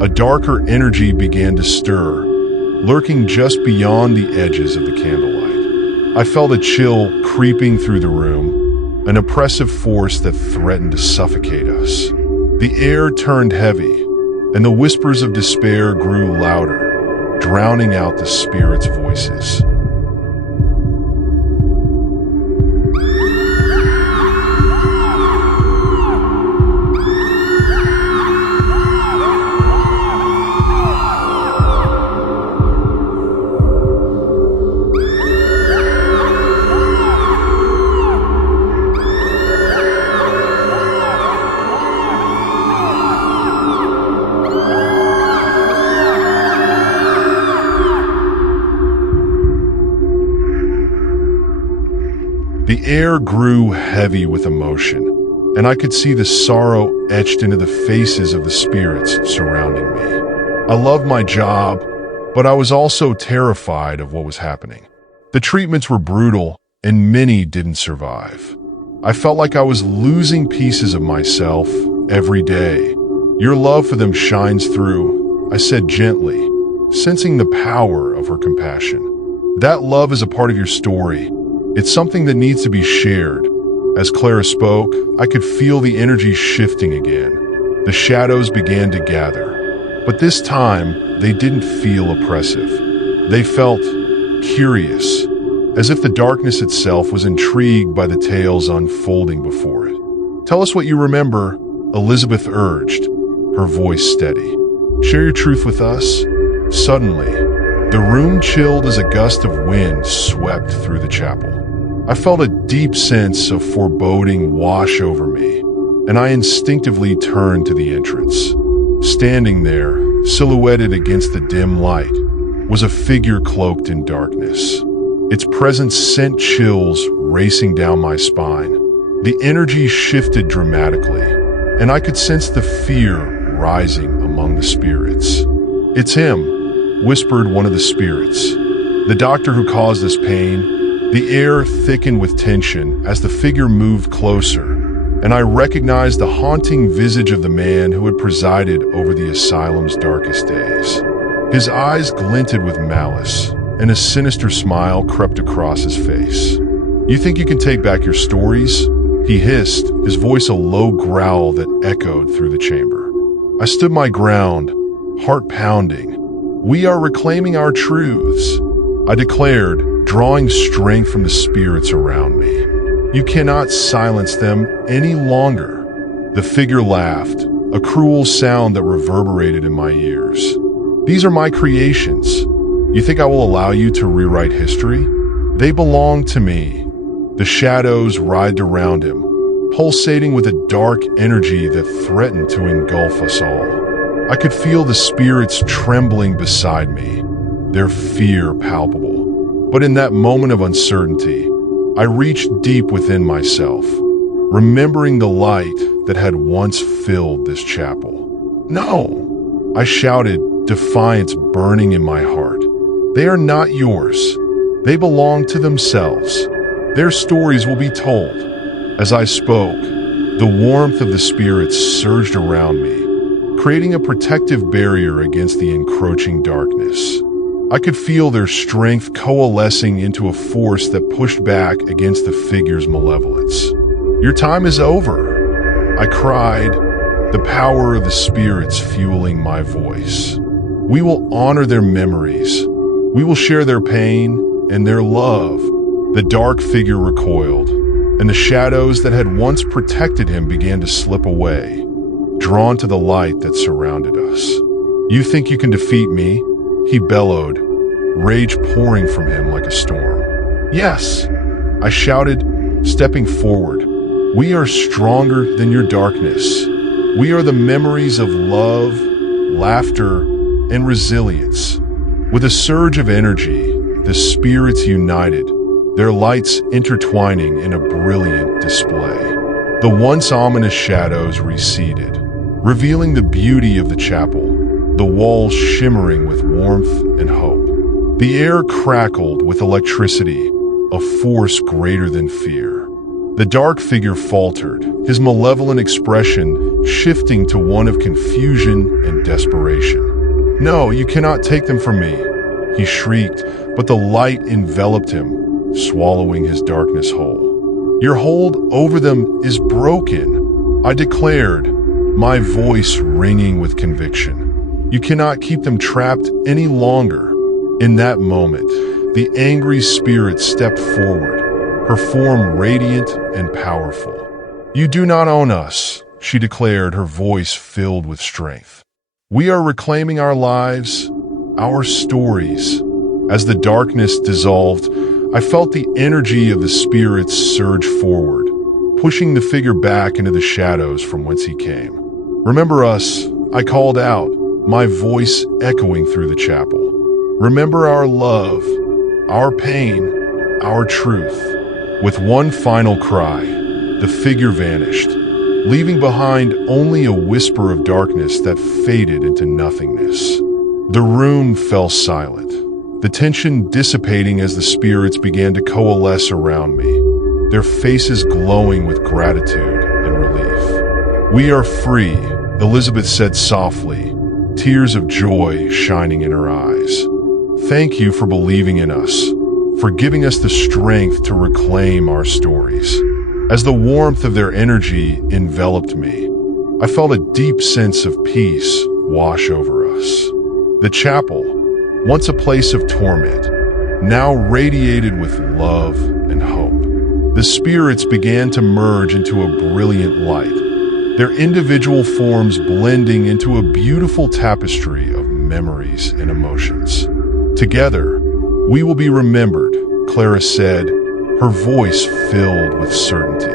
a darker energy began to stir, lurking just beyond the edges of the candlelight. I felt a chill creeping through the room, an oppressive force that threatened to suffocate us. The air turned heavy, and the whispers of despair grew louder, drowning out the spirits' voices. The air grew heavy with emotion, and I could see the sorrow etched into the faces of the spirits surrounding me. I loved my job, but I was also terrified of what was happening. The treatments were brutal, and many didn't survive. I felt like I was losing pieces of myself every day. Your love for them shines through, I said gently, sensing the power of her compassion. That love is a part of your story. It's something that needs to be shared. As Clara spoke, I could feel the energy shifting again. The shadows began to gather, but this time they didn't feel oppressive. They felt curious, as if the darkness itself was intrigued by the tales unfolding before it. Tell us what you remember, Elizabeth urged, her voice steady. Share your truth with us. Suddenly, the room chilled as a gust of wind swept through the chapel. I felt a deep sense of foreboding wash over me, and I instinctively turned to the entrance. Standing there, silhouetted against the dim light, was a figure cloaked in darkness. Its presence sent chills racing down my spine. The energy shifted dramatically, and I could sense the fear rising among the spirits. It's him, whispered one of the spirits. The doctor who caused this pain. The air thickened with tension as the figure moved closer, and I recognized the haunting visage of the man who had presided over the asylum's darkest days. His eyes glinted with malice, and a sinister smile crept across his face. You think you can take back your stories? He hissed, his voice a low growl that echoed through the chamber. I stood my ground, heart pounding. We are reclaiming our truths, I declared, drawing strength from the spirits around me. You cannot silence them any longer. The figure laughed, a cruel sound that reverberated in my ears. These are my creations. You think I will allow you to rewrite history? They belong to me. The shadows writhed around him, pulsating with a dark energy that threatened to engulf us all. I could feel the spirits trembling beside me, their fear palpable. But in that moment of uncertainty, I reached deep within myself, remembering the light that had once filled this chapel. No! I shouted, defiance burning in my heart. They are not yours. They belong to themselves. Their stories will be told. As I spoke, the warmth of the spirits surged around me, creating a protective barrier against the encroaching darkness. I could feel their strength coalescing into a force that pushed back against the figure's malevolence. "Your time is over," I cried, the power of the spirits fueling my voice. "We will honor their memories. We will share their pain and their love." The dark figure recoiled, and the shadows that had once protected him began to slip away, drawn to the light that surrounded us. "You think you can defeat me?" he bellowed, rage pouring from him like a storm. "Yes," I shouted, stepping forward. "We are stronger than your darkness. We are the memories of love, laughter, and resilience." With a surge of energy, the spirits united, their lights intertwining in a brilliant display. The once ominous shadows receded, revealing the beauty of the chapel, the walls shimmering with warmth and hope. The air crackled with electricity, a force greater than fear. The dark figure faltered, his malevolent expression shifting to one of confusion and desperation. "No, you cannot take them from me," he shrieked, but the light enveloped him, swallowing his darkness whole. "Your hold over them is broken," I declared, my voice ringing with conviction. "You cannot keep them trapped any longer." In that moment, the angry spirit stepped forward, her form radiant and powerful. "You do not own us," she declared, her voice filled with strength. "We are reclaiming our lives, our stories." As the darkness dissolved, I felt the energy of the spirits surge forward, pushing the figure back into the shadows from whence he came. "Remember us," I called out, my voice echoing through the chapel. "Remember our love, our pain, our truth." With one final cry, the figure vanished, leaving behind only a whisper of darkness that faded into nothingness. The room fell silent, the tension dissipating as the spirits began to coalesce around me, their faces glowing with gratitude and relief. "We are free," Elizabeth said softly, tears of joy shining in her eyes. "Thank you for believing in us, for giving us the strength to reclaim our stories." As the warmth of their energy enveloped me, I felt a deep sense of peace wash over us. The chapel, once a place of torment, now radiated with love and hope. The spirits began to merge into a brilliant light, their individual forms blending into a beautiful tapestry of memories and emotions. "Together, we will be remembered," Clara said, her voice filled with certainty.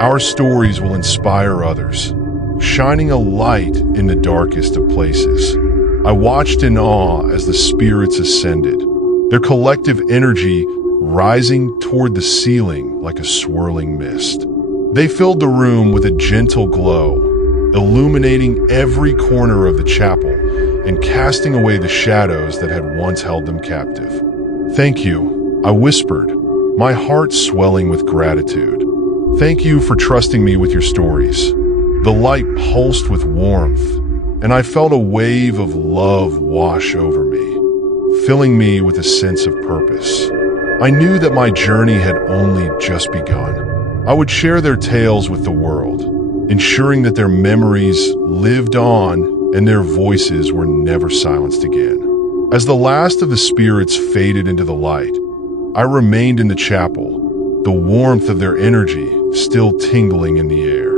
"Our stories will inspire others, shining a light in the darkest of places." I watched in awe as the spirits ascended, their collective energy rising toward the ceiling like a swirling mist. They filled the room with a gentle glow, illuminating every corner of the chapel and casting away the shadows that had once held them captive. "Thank you," I whispered, my heart swelling with gratitude. "Thank you for trusting me with your stories." The light pulsed with warmth, and I felt a wave of love wash over me, filling me with a sense of purpose. I knew that my journey had only just begun. I would share their tales with the world, ensuring that their memories lived on and their voices were never silenced again. As the last of the spirits faded into the light, I remained in the chapel, the warmth of their energy still tingling in the air.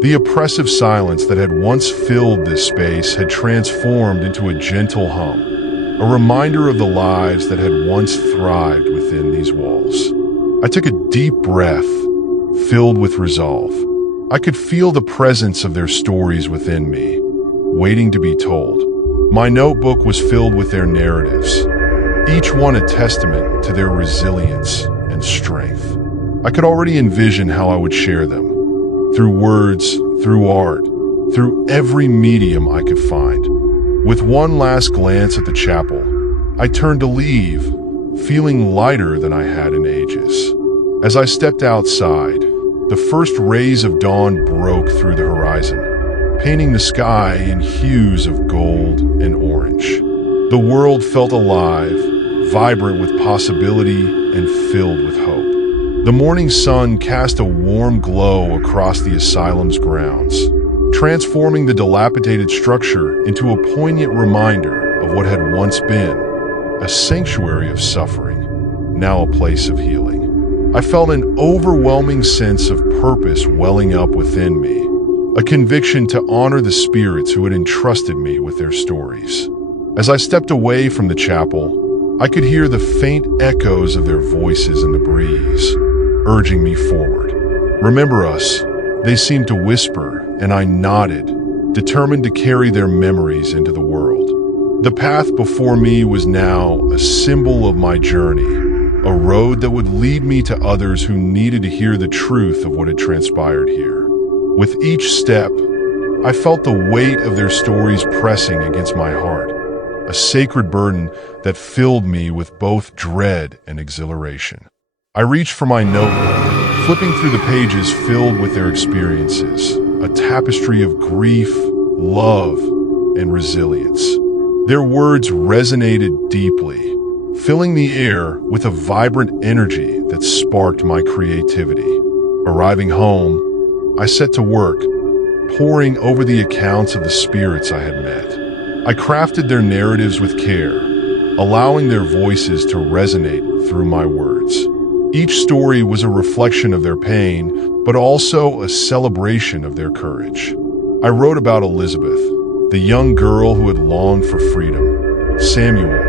The oppressive silence that had once filled this space had transformed into a gentle hum, a reminder of the lives that had once thrived within these walls. I took a deep breath, filled with resolve. I could feel the presence of their stories within me, waiting to be told. My notebook was filled with their narratives, each one a testament to their resilience and strength. I could already envision how I would share them, through words, through art, through every medium I could find. With one last glance at the chapel, I turned to leave, feeling lighter than I had in ages. As I stepped outside, the first rays of dawn broke through the horizon, painting the sky in hues of gold and orange. The world felt alive, vibrant with possibility and filled with hope. The morning sun cast a warm glow across the asylum's grounds, transforming the dilapidated structure into a poignant reminder of what had once been a sanctuary of suffering, now a place of healing. I felt an overwhelming sense of purpose welling up within me, a conviction to honor the spirits who had entrusted me with their stories. As I stepped away from the chapel, I could hear the faint echoes of their voices in the breeze, urging me forward. "Remember us," they seemed to whisper, and I nodded, determined to carry their memories into the world. The path before me was now a symbol of my journey, a road that would lead me to others who needed to hear the truth of what had transpired here. With each step, I felt the weight of their stories pressing against my heart, a sacred burden that filled me with both dread and exhilaration. I reached for my notebook, flipping through the pages filled with their experiences, a tapestry of grief, love, and resilience. Their words resonated deeply, filling the air with a vibrant energy that sparked my creativity. Arriving home, I set to work, poring over the accounts of the spirits I had met. I crafted their narratives with care, allowing their voices to resonate through my words. Each story was a reflection of their pain, but also a celebration of their courage. I wrote about Elizabeth, the young girl who had longed for freedom, Samuel,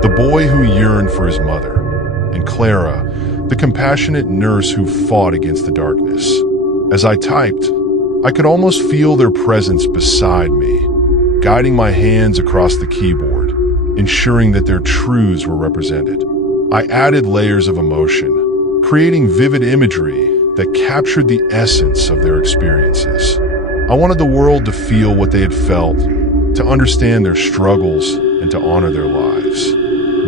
the boy who yearned for his mother, and Clara, the compassionate nurse who fought against the darkness. As I typed, I could almost feel their presence beside me, guiding my hands across the keyboard, ensuring that their truths were represented. I added layers of emotion, creating vivid imagery that captured the essence of their experiences. I wanted the world to feel what they had felt, to understand their struggles, and to honor their lives.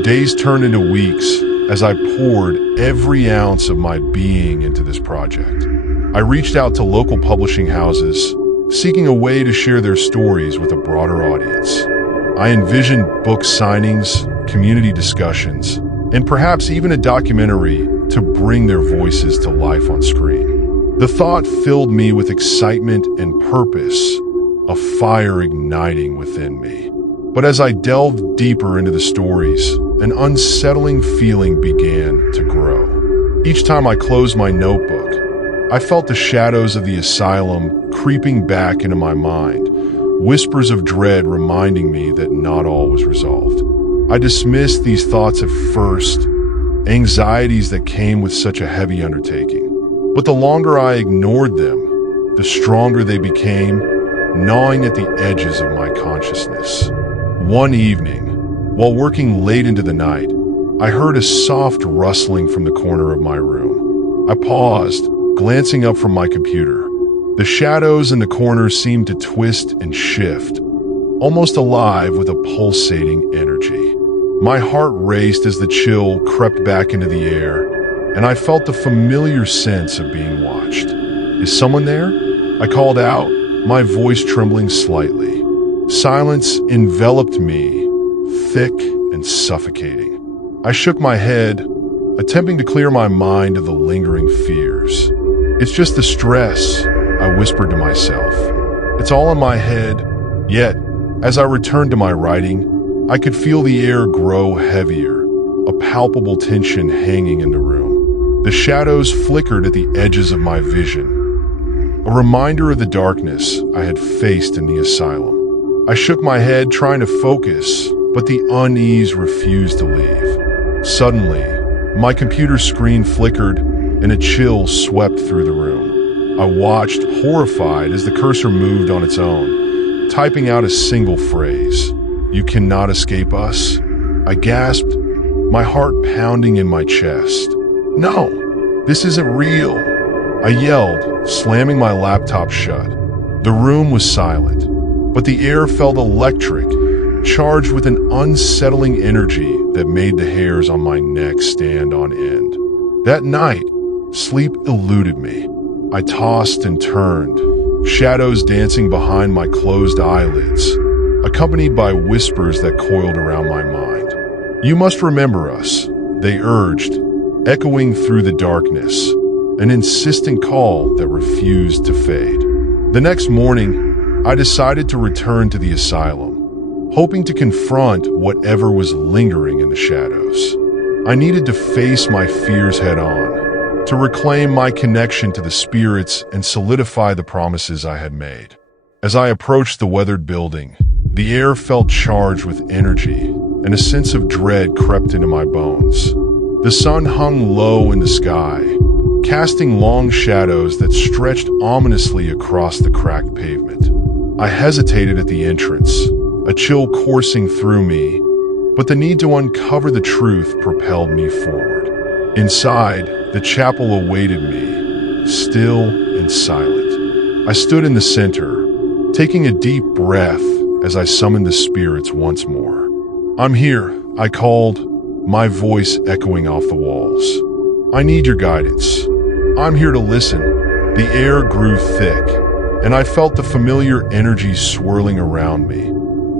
Days turned into weeks as I poured every ounce of my being into this project. I reached out to local publishing houses, seeking a way to share their stories with a broader audience. I envisioned book signings, community discussions, and perhaps even a documentary to bring their voices to life on screen. The thought filled me with excitement and purpose, a fire igniting within me. But as I delved deeper into the stories, an unsettling feeling began to grow. Each time I closed my notebook, I felt the shadows of the asylum creeping back into my mind, whispers of dread reminding me that not all was resolved. I dismissed these thoughts at first, anxieties that came with such a heavy undertaking. But the longer I ignored them, the stronger they became, gnawing at the edges of my consciousness. One evening, while working late into the night, I heard a soft rustling from the corner of my room. I paused, glancing up from my computer. The shadows in the corner seemed to twist and shift, almost alive with a pulsating energy. My heart raced as the chill crept back into the air, and I felt the familiar sense of being watched. "Is someone there?" I called out, my voice trembling slightly. Silence enveloped me, thick and suffocating. I shook my head, attempting to clear my mind of the lingering fears. "It's just the stress," I whispered to myself. "It's all in my head." Yet, as I returned to my writing, I could feel the air grow heavier, a palpable tension hanging in the room. The shadows flickered at the edges of my vision, a reminder of the darkness I had faced in the asylum. I shook my head, trying to focus, but the unease refused to leave. Suddenly, my computer screen flickered, and a chill swept through the room. I watched, horrified, as the cursor moved on its own, typing out a single phrase. "You cannot escape us?" I gasped, my heart pounding in my chest. "No, this isn't real," I yelled, slamming my laptop shut. The room was silent, but the air felt electric, charged with an unsettling energy that made the hairs on my neck stand on end. That night, sleep eluded me. I tossed and turned, shadows dancing behind my closed eyelids, accompanied by whispers that coiled around my mind. "You must remember us," they urged, echoing through the darkness, an insistent call that refused to fade. The next morning, I decided to return to the asylum, hoping to confront whatever was lingering in the shadows. I needed to face my fears head-on, to reclaim my connection to the spirits and solidify the promises I had made. As I approached the weathered building, the air felt charged with energy, and a sense of dread crept into my bones. The sun hung low in the sky, casting long shadows that stretched ominously across the cracked pavement. I hesitated at the entrance, a chill coursing through me, but the need to uncover the truth propelled me forward. Inside, the chapel awaited me, still and silent. I stood in the center, taking a deep breath as I summoned the spirits once more. "I'm here," I called, my voice echoing off the walls. "I need your guidance. I'm here to listen." The air grew thick, and I felt the familiar energy swirling around me,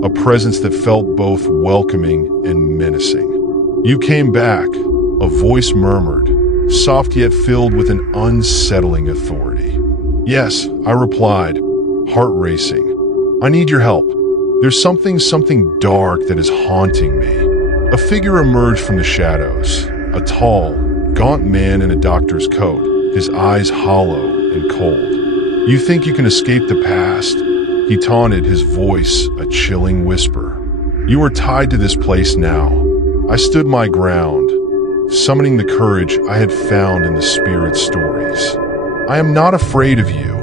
a presence that felt both welcoming and menacing. "You came back," a voice murmured, soft yet filled with an unsettling authority. "Yes," I replied, heart racing. "I need your help. There's something dark that is haunting me." A figure emerged from the shadows, a tall, gaunt man in a doctor's coat, his eyes hollow and cold. "You think you can escape the past?" he taunted, his voice a chilling whisper. "You are tied to this place now." I stood my ground, summoning the courage I had found in the spirit stories. "I am not afraid of you,"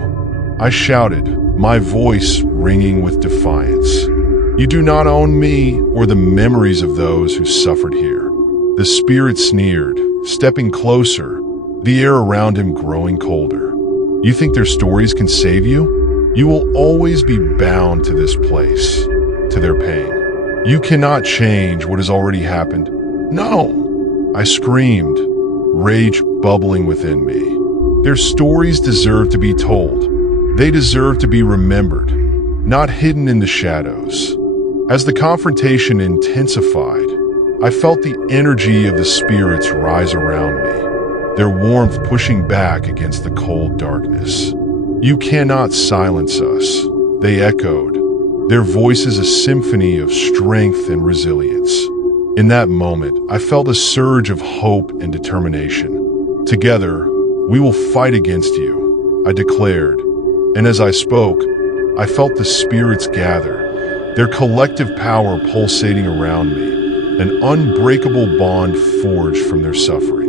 I shouted, my voice ringing with defiance. "You do not own me or the memories of those who suffered here." The spirit sneered, stepping closer, the air around him growing colder. "You think their stories can save you? You will always be bound to this place, to their pain. You cannot change what has already happened." "No!" I screamed, rage bubbling within me. "Their stories deserve to be told. They deserve to be remembered, not hidden in the shadows." As the confrontation intensified, I felt the energy of the spirits rise around me, their warmth pushing back against the cold darkness. "You cannot silence us," they echoed, their voices a symphony of strength and resilience. In that moment, I felt a surge of hope and determination. "Together, we will fight against you," I declared, and as I spoke, I felt the spirits gather, their collective power pulsating around me, an unbreakable bond forged from their suffering.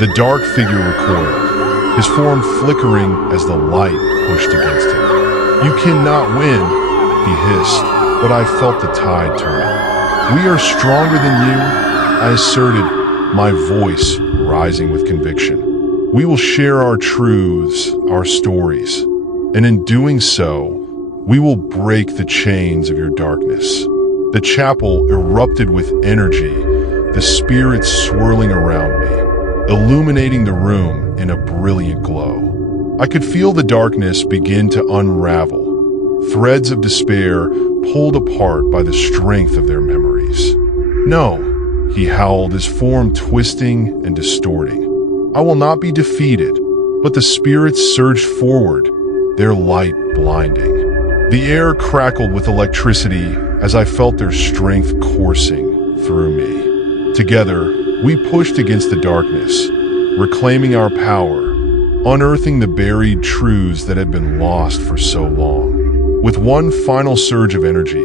The dark figure recoiled, his form flickering as the light pushed against him. "You cannot win," he hissed, but I felt the tide turning. "We are stronger than you," I asserted, my voice rising with conviction. "We will share our truths, our stories, and in doing so, we will break the chains of your darkness." The chapel erupted with energy, the spirits swirling around me, illuminating the room in a brilliant glow. I could feel the darkness begin to unravel, threads of despair pulled apart by the strength of their memories. "No," he howled, his form twisting and distorting. "I will not be defeated." But the spirits surged forward, their light blinding. The air crackled with electricity as I felt their strength coursing through me. Together, we pushed against the darkness, reclaiming our power, unearthing the buried truths that had been lost for so long. With one final surge of energy,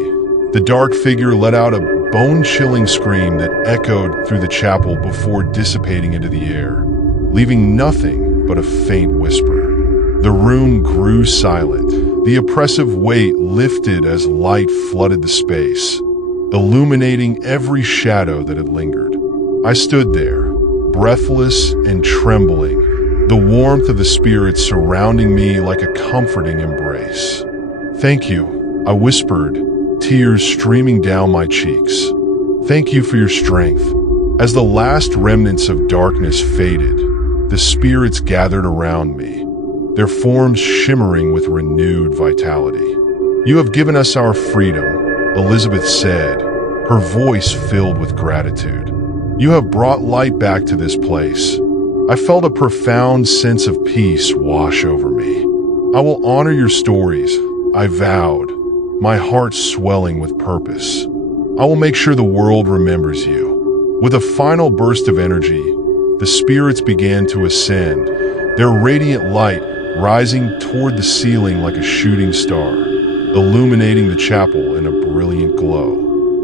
the dark figure let out a bone-chilling scream that echoed through the chapel before dissipating into the air, leaving nothing but a faint whisper. The room grew silent, the oppressive weight lifted as light flooded the space, illuminating every shadow that had lingered. I stood there, breathless and trembling, the warmth of the spirits surrounding me like a comforting embrace. "Thank you," I whispered, tears streaming down my cheeks. "Thank you for your strength." As the last remnants of darkness faded, the spirits gathered around me, their forms shimmering with renewed vitality. "You have given us our freedom," Elizabeth said, her voice filled with gratitude. "You have brought light back to this place." I felt a profound sense of peace wash over me. "I will honor your stories," I vowed, my heart swelling with purpose. "I will make sure the world remembers you." With a final burst of energy, the spirits began to ascend, their radiant light rising toward the ceiling like a shooting star, illuminating the chapel in a brilliant glow.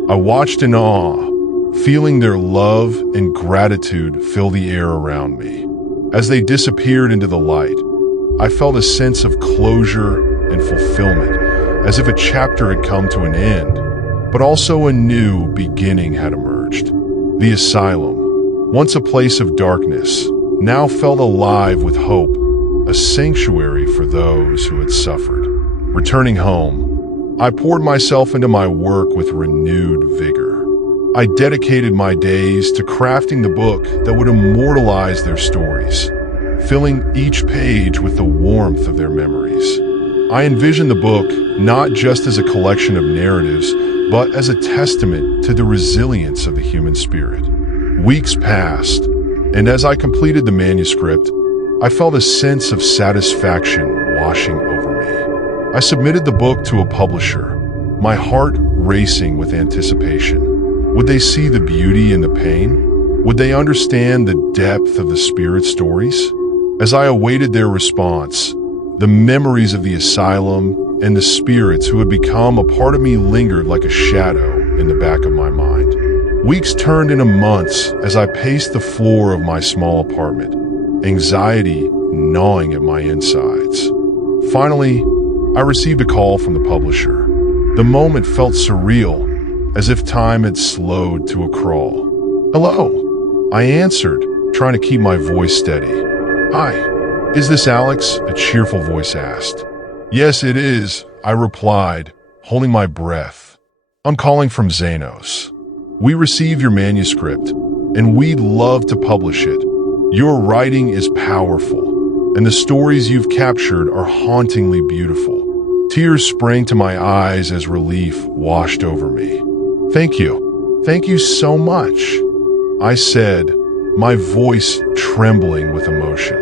I watched in awe, feeling their love and gratitude fill the air around me. As they disappeared into the light, I felt a sense of closure and fulfillment, as if a chapter had come to an end, but also a new beginning had emerged. The asylum, once a place of darkness, now felt alive with hope, a sanctuary for those who had suffered. Returning home, I poured myself into my work with renewed vigor. I dedicated my days to crafting the book that would immortalize their stories, filling each page with the warmth of their memories. I envisioned the book not just as a collection of narratives, but as a testament to the resilience of the human spirit. Weeks passed, and as I completed the manuscript, I felt a sense of satisfaction washing over me. I submitted the book to a publisher, my heart racing with anticipation. Would they see the beauty in the pain? Would they understand the depth of the spirit stories? As I awaited their response, the memories of the asylum and the spirits who had become a part of me lingered like a shadow in the back of my mind. Weeks turned into months as I paced the floor of my small apartment, anxiety gnawing at my insides. Finally, I received a call from the publisher. The moment felt surreal, as if time had slowed to a crawl. "Hello," I answered, trying to keep my voice steady. "Hi, is this Alex?" a cheerful voice asked. "Yes, it is," I replied, holding my breath. "I'm calling from Zanos. We received your manuscript, and we'd love to publish it. Your writing is powerful, and the stories you've captured are hauntingly beautiful." Tears sprang to my eyes as relief washed over me. "Thank you. Thank you so much," I said, my voice trembling with emotion.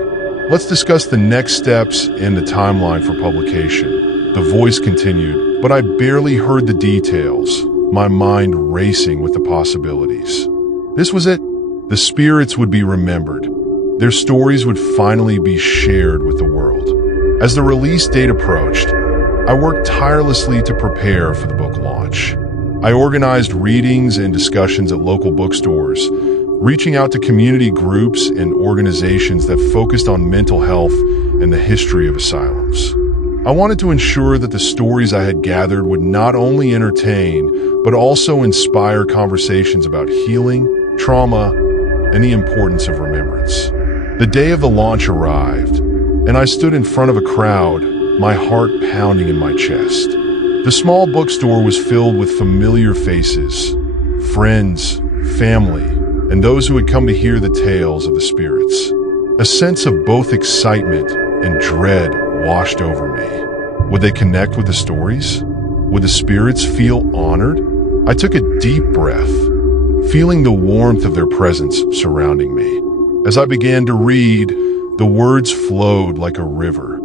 "Let's discuss the next steps and the timeline for publication," the voice continued, but I barely heard the details, my mind racing with the possibilities. This was it. The spirits would be remembered. Their stories would finally be shared with the world. As the release date approached, I worked tirelessly to prepare for the book launch. I organized readings and discussions at local bookstores, reaching out to community groups and organizations that focused on mental health and the history of asylums. I wanted to ensure that the stories I had gathered would not only entertain, but also inspire conversations about healing, trauma, and the importance of remembrance. The day of the launch arrived, and I stood in front of a crowd, my heart pounding in my chest. The small bookstore was filled with familiar faces, friends, family, and those who had come to hear the tales of the spirits. A sense of both excitement and dread washed over me. Would they connect with the stories? Would the spirits feel honored? I took a deep breath, feeling the warmth of their presence surrounding me. As I began to read, the words flowed like a river,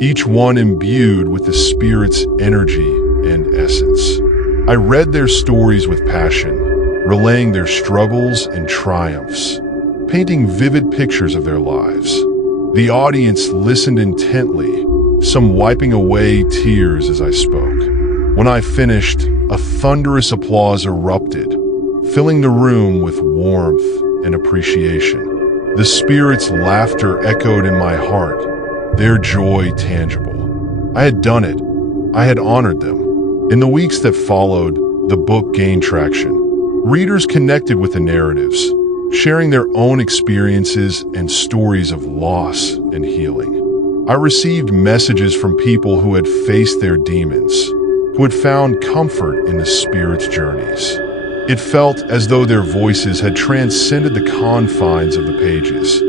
each one imbued with the spirit's energy and essence. I read their stories with passion, relaying their struggles and triumphs, painting vivid pictures of their lives. The audience listened intently, some wiping away tears as I spoke. When I finished, a thunderous applause erupted, filling the room with warmth and appreciation. The spirits' laughter echoed in my heart, their joy tangible. I had done it. I had honored them. In the weeks that followed, the book gained traction. Readers connected with the narratives, sharing their own experiences and stories of loss and healing. I received messages from people who had faced their demons, who had found comfort in the spirit's journeys. It felt as though their voices had transcended the confines of the pages,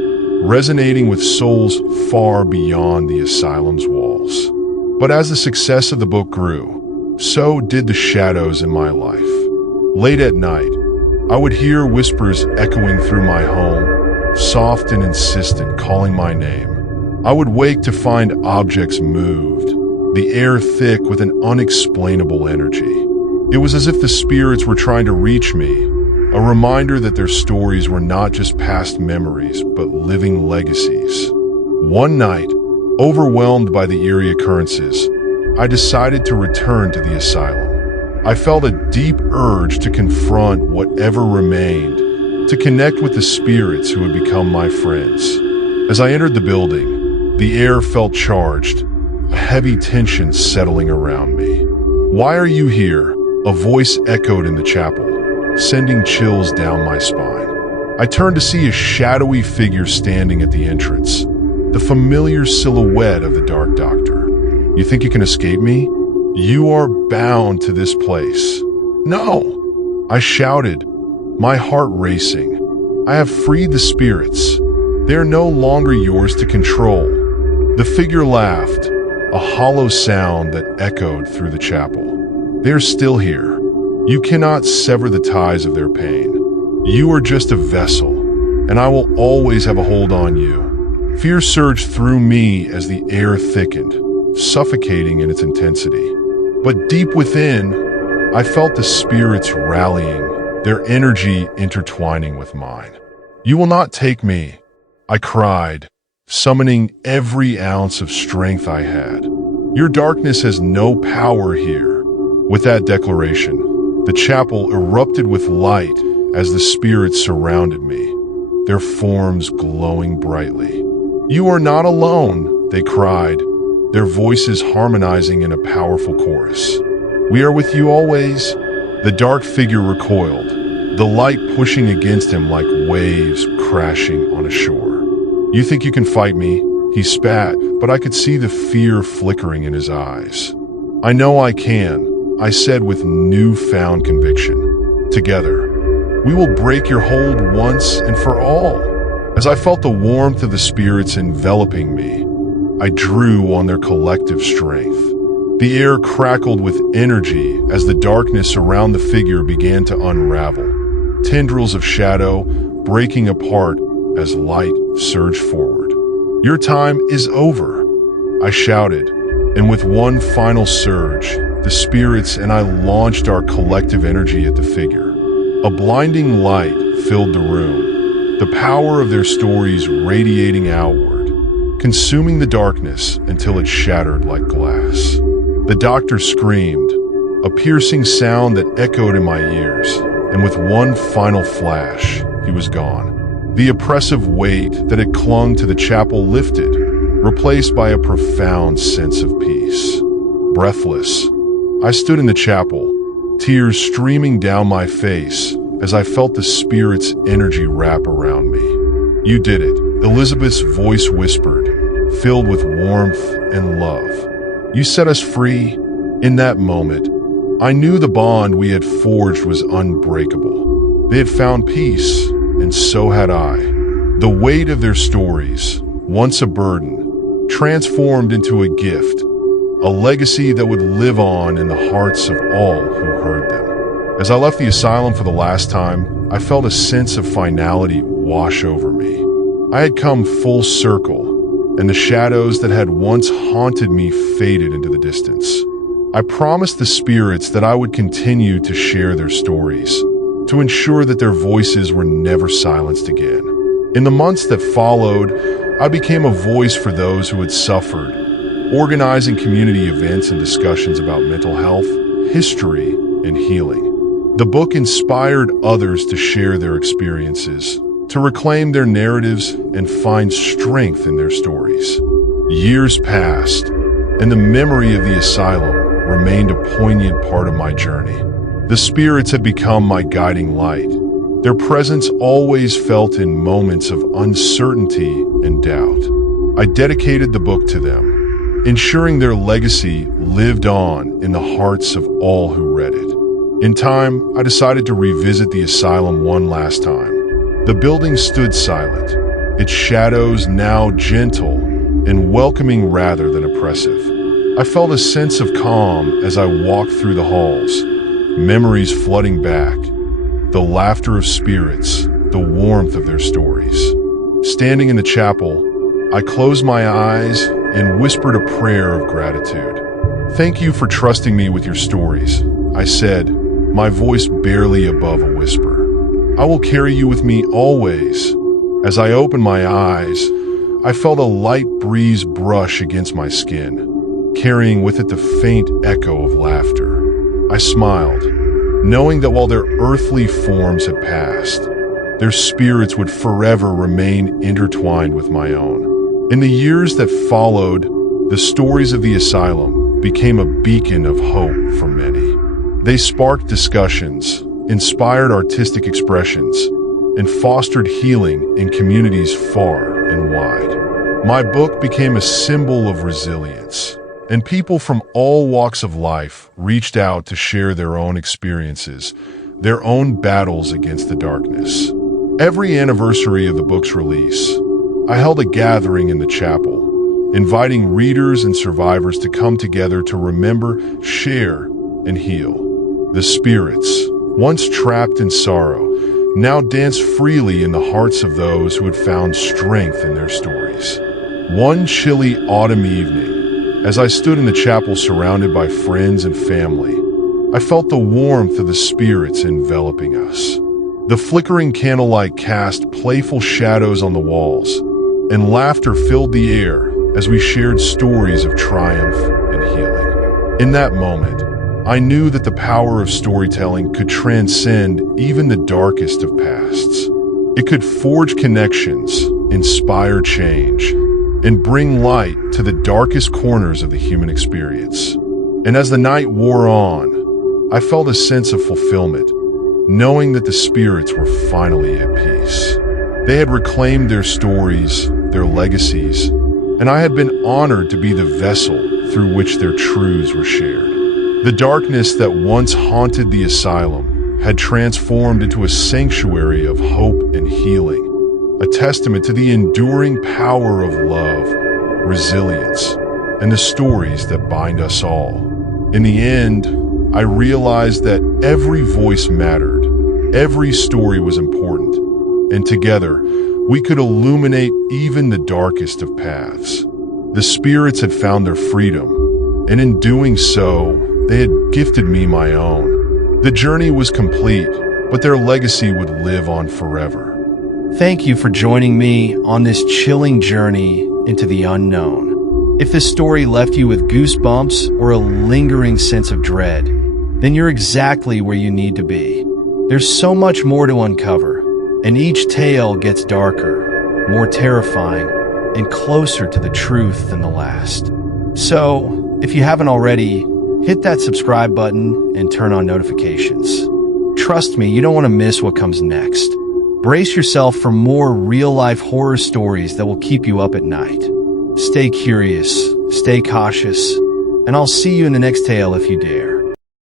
resonating with souls far beyond the asylum's walls. But as the success of the book grew, so did the shadows in my life. Late at night, I would hear whispers echoing through my home, soft and insistent, calling my name. I would wake to find objects moved, the air thick with an unexplainable energy. It was as if the spirits were trying to reach me, a reminder that their stories were not just past memories, but living legacies. One night, overwhelmed by the eerie occurrences, I decided to return to the asylum. I felt a deep urge to confront whatever remained, to connect with the spirits who had become my friends. As I entered the building, the air felt charged, a heavy tension settling around me. "Why are you here?" A voice echoed in the chapel, sending chills down my spine. I turned to see a shadowy figure standing at the entrance, the familiar silhouette of the Dark Doctor. "You think you can escape me? You are bound to this place." "No!" I shouted, my heart racing. "I have freed the spirits. They are no longer yours to control." The figure laughed, a hollow sound that echoed through the chapel. "They're still here. You cannot sever the ties of their pain. You are just a vessel, and I will always have a hold on you." Fear surged through me as the air thickened, suffocating in its intensity. But deep within, I felt the spirits rallying, their energy intertwining with mine. "You will not take me," I cried, summoning every ounce of strength I had. "Your darkness has no power here." With that declaration, the chapel erupted with light as the spirits surrounded me, their forms glowing brightly. "You are not alone," they cried, their voices harmonizing in a powerful chorus. "We are with you always." The dark figure recoiled, the light pushing against him like waves crashing on a shore. "You think you can fight me?" He spat, but I could see the fear flickering in his eyes. "I know I can," I said with newfound conviction. "Together, we will break your hold once and for all." As I felt the warmth of the spirits enveloping me, I drew on their collective strength. The air crackled with energy as the darkness around the figure began to unravel, tendrils of shadow breaking apart as light surged forward. "Your time is over," I shouted, and with one final surge, the spirits and I launched our collective energy at the figure. A blinding light filled the room, the power of their stories radiating outward, consuming the darkness until it shattered like glass. The doctor screamed, a piercing sound that echoed in my ears, and with one final flash, he was gone. The oppressive weight that had clung to the chapel lifted, replaced by a profound sense of peace. Breathless, I stood in the chapel, tears streaming down my face as I felt the Spirit's energy wrap around me. "You did it," Elizabeth's voice whispered, filled with warmth and love. "You set us free." In that moment, I knew the bond we had forged was unbreakable. They had found peace, and so had I. The weight of their stories, once a burden, transformed into a gift, a legacy that would live on in the hearts of all who heard them. As I left the asylum for the last time, I felt a sense of finality wash over me. I had come full circle, and the shadows that had once haunted me faded into the distance. I promised the spirits that I would continue to share their stories, to ensure that their voices were never silenced again. In the months that followed, I became a voice for those who had suffered, organizing community events and discussions about mental health, history, and healing. The book inspired others to share their experiences, to reclaim their narratives and find strength in their stories. Years passed, and the memory of the asylum remained a poignant part of my journey. The spirits had become my guiding light, their presence always felt in moments of uncertainty and doubt. I dedicated the book to them, ensuring their legacy lived on in the hearts of all who read it. In time, I decided to revisit the asylum one last time. The building stood silent, its shadows now gentle and welcoming rather than oppressive. I felt a sense of calm as I walked through the halls, memories flooding back, the laughter of spirits, the warmth of their stories. Standing in the chapel, I closed my eyes and whispered a prayer of gratitude. "Thank you for trusting me with your stories," I said, my voice barely above a whisper. "I will carry you with me always." As I opened my eyes, I felt a light breeze brush against my skin, carrying with it the faint echo of laughter. I smiled, knowing that while their earthly forms had passed, their spirits would forever remain intertwined with my own. In the years that followed, the stories of the asylum became a beacon of hope for many. They sparked discussions, inspired artistic expressions, and fostered healing in communities far and wide. My book became a symbol of resilience, and people from all walks of life reached out to share their own experiences, their own battles against the darkness. Every anniversary of the book's release, I held a gathering in the chapel, inviting readers and survivors to come together to remember, share, and heal. The spirits, once trapped in sorrow, now danced freely in the hearts of those who had found strength in their stories. One chilly autumn evening, as I stood in the chapel surrounded by friends and family, I felt the warmth of the spirits enveloping us. The flickering candlelight cast playful shadows on the walls, and laughter filled the air as we shared stories of triumph and healing. In that moment, I knew that the power of storytelling could transcend even the darkest of pasts. It could forge connections, inspire change, and bring light to the darkest corners of the human experience. And as the night wore on, I felt a sense of fulfillment, knowing that the spirits were finally at peace. They had reclaimed their stories, their legacies, and I had been honored to be the vessel through which their truths were shared. The darkness that once haunted the asylum had transformed into a sanctuary of hope and healing, a testament to the enduring power of love, resilience, and the stories that bind us all. In the end, I realized that every voice mattered, every story was important, and together, we could illuminate even the darkest of paths. The spirits had found their freedom, and in doing so, they had gifted me my own. The journey was complete, but their legacy would live on forever. Thank you for joining me on this chilling journey into the unknown. If this story left you with goosebumps or a lingering sense of dread, then you're exactly where you need to be. There's so much more to uncover, And each tale gets darker, more terrifying, and closer to the truth than the last. So, if you haven't already, hit that subscribe button and turn on notifications. Trust me, you don't want to miss what comes next. Brace yourself for more real-life horror stories that will keep you up at night. Stay curious, stay cautious, and I'll see you in the next tale if you dare.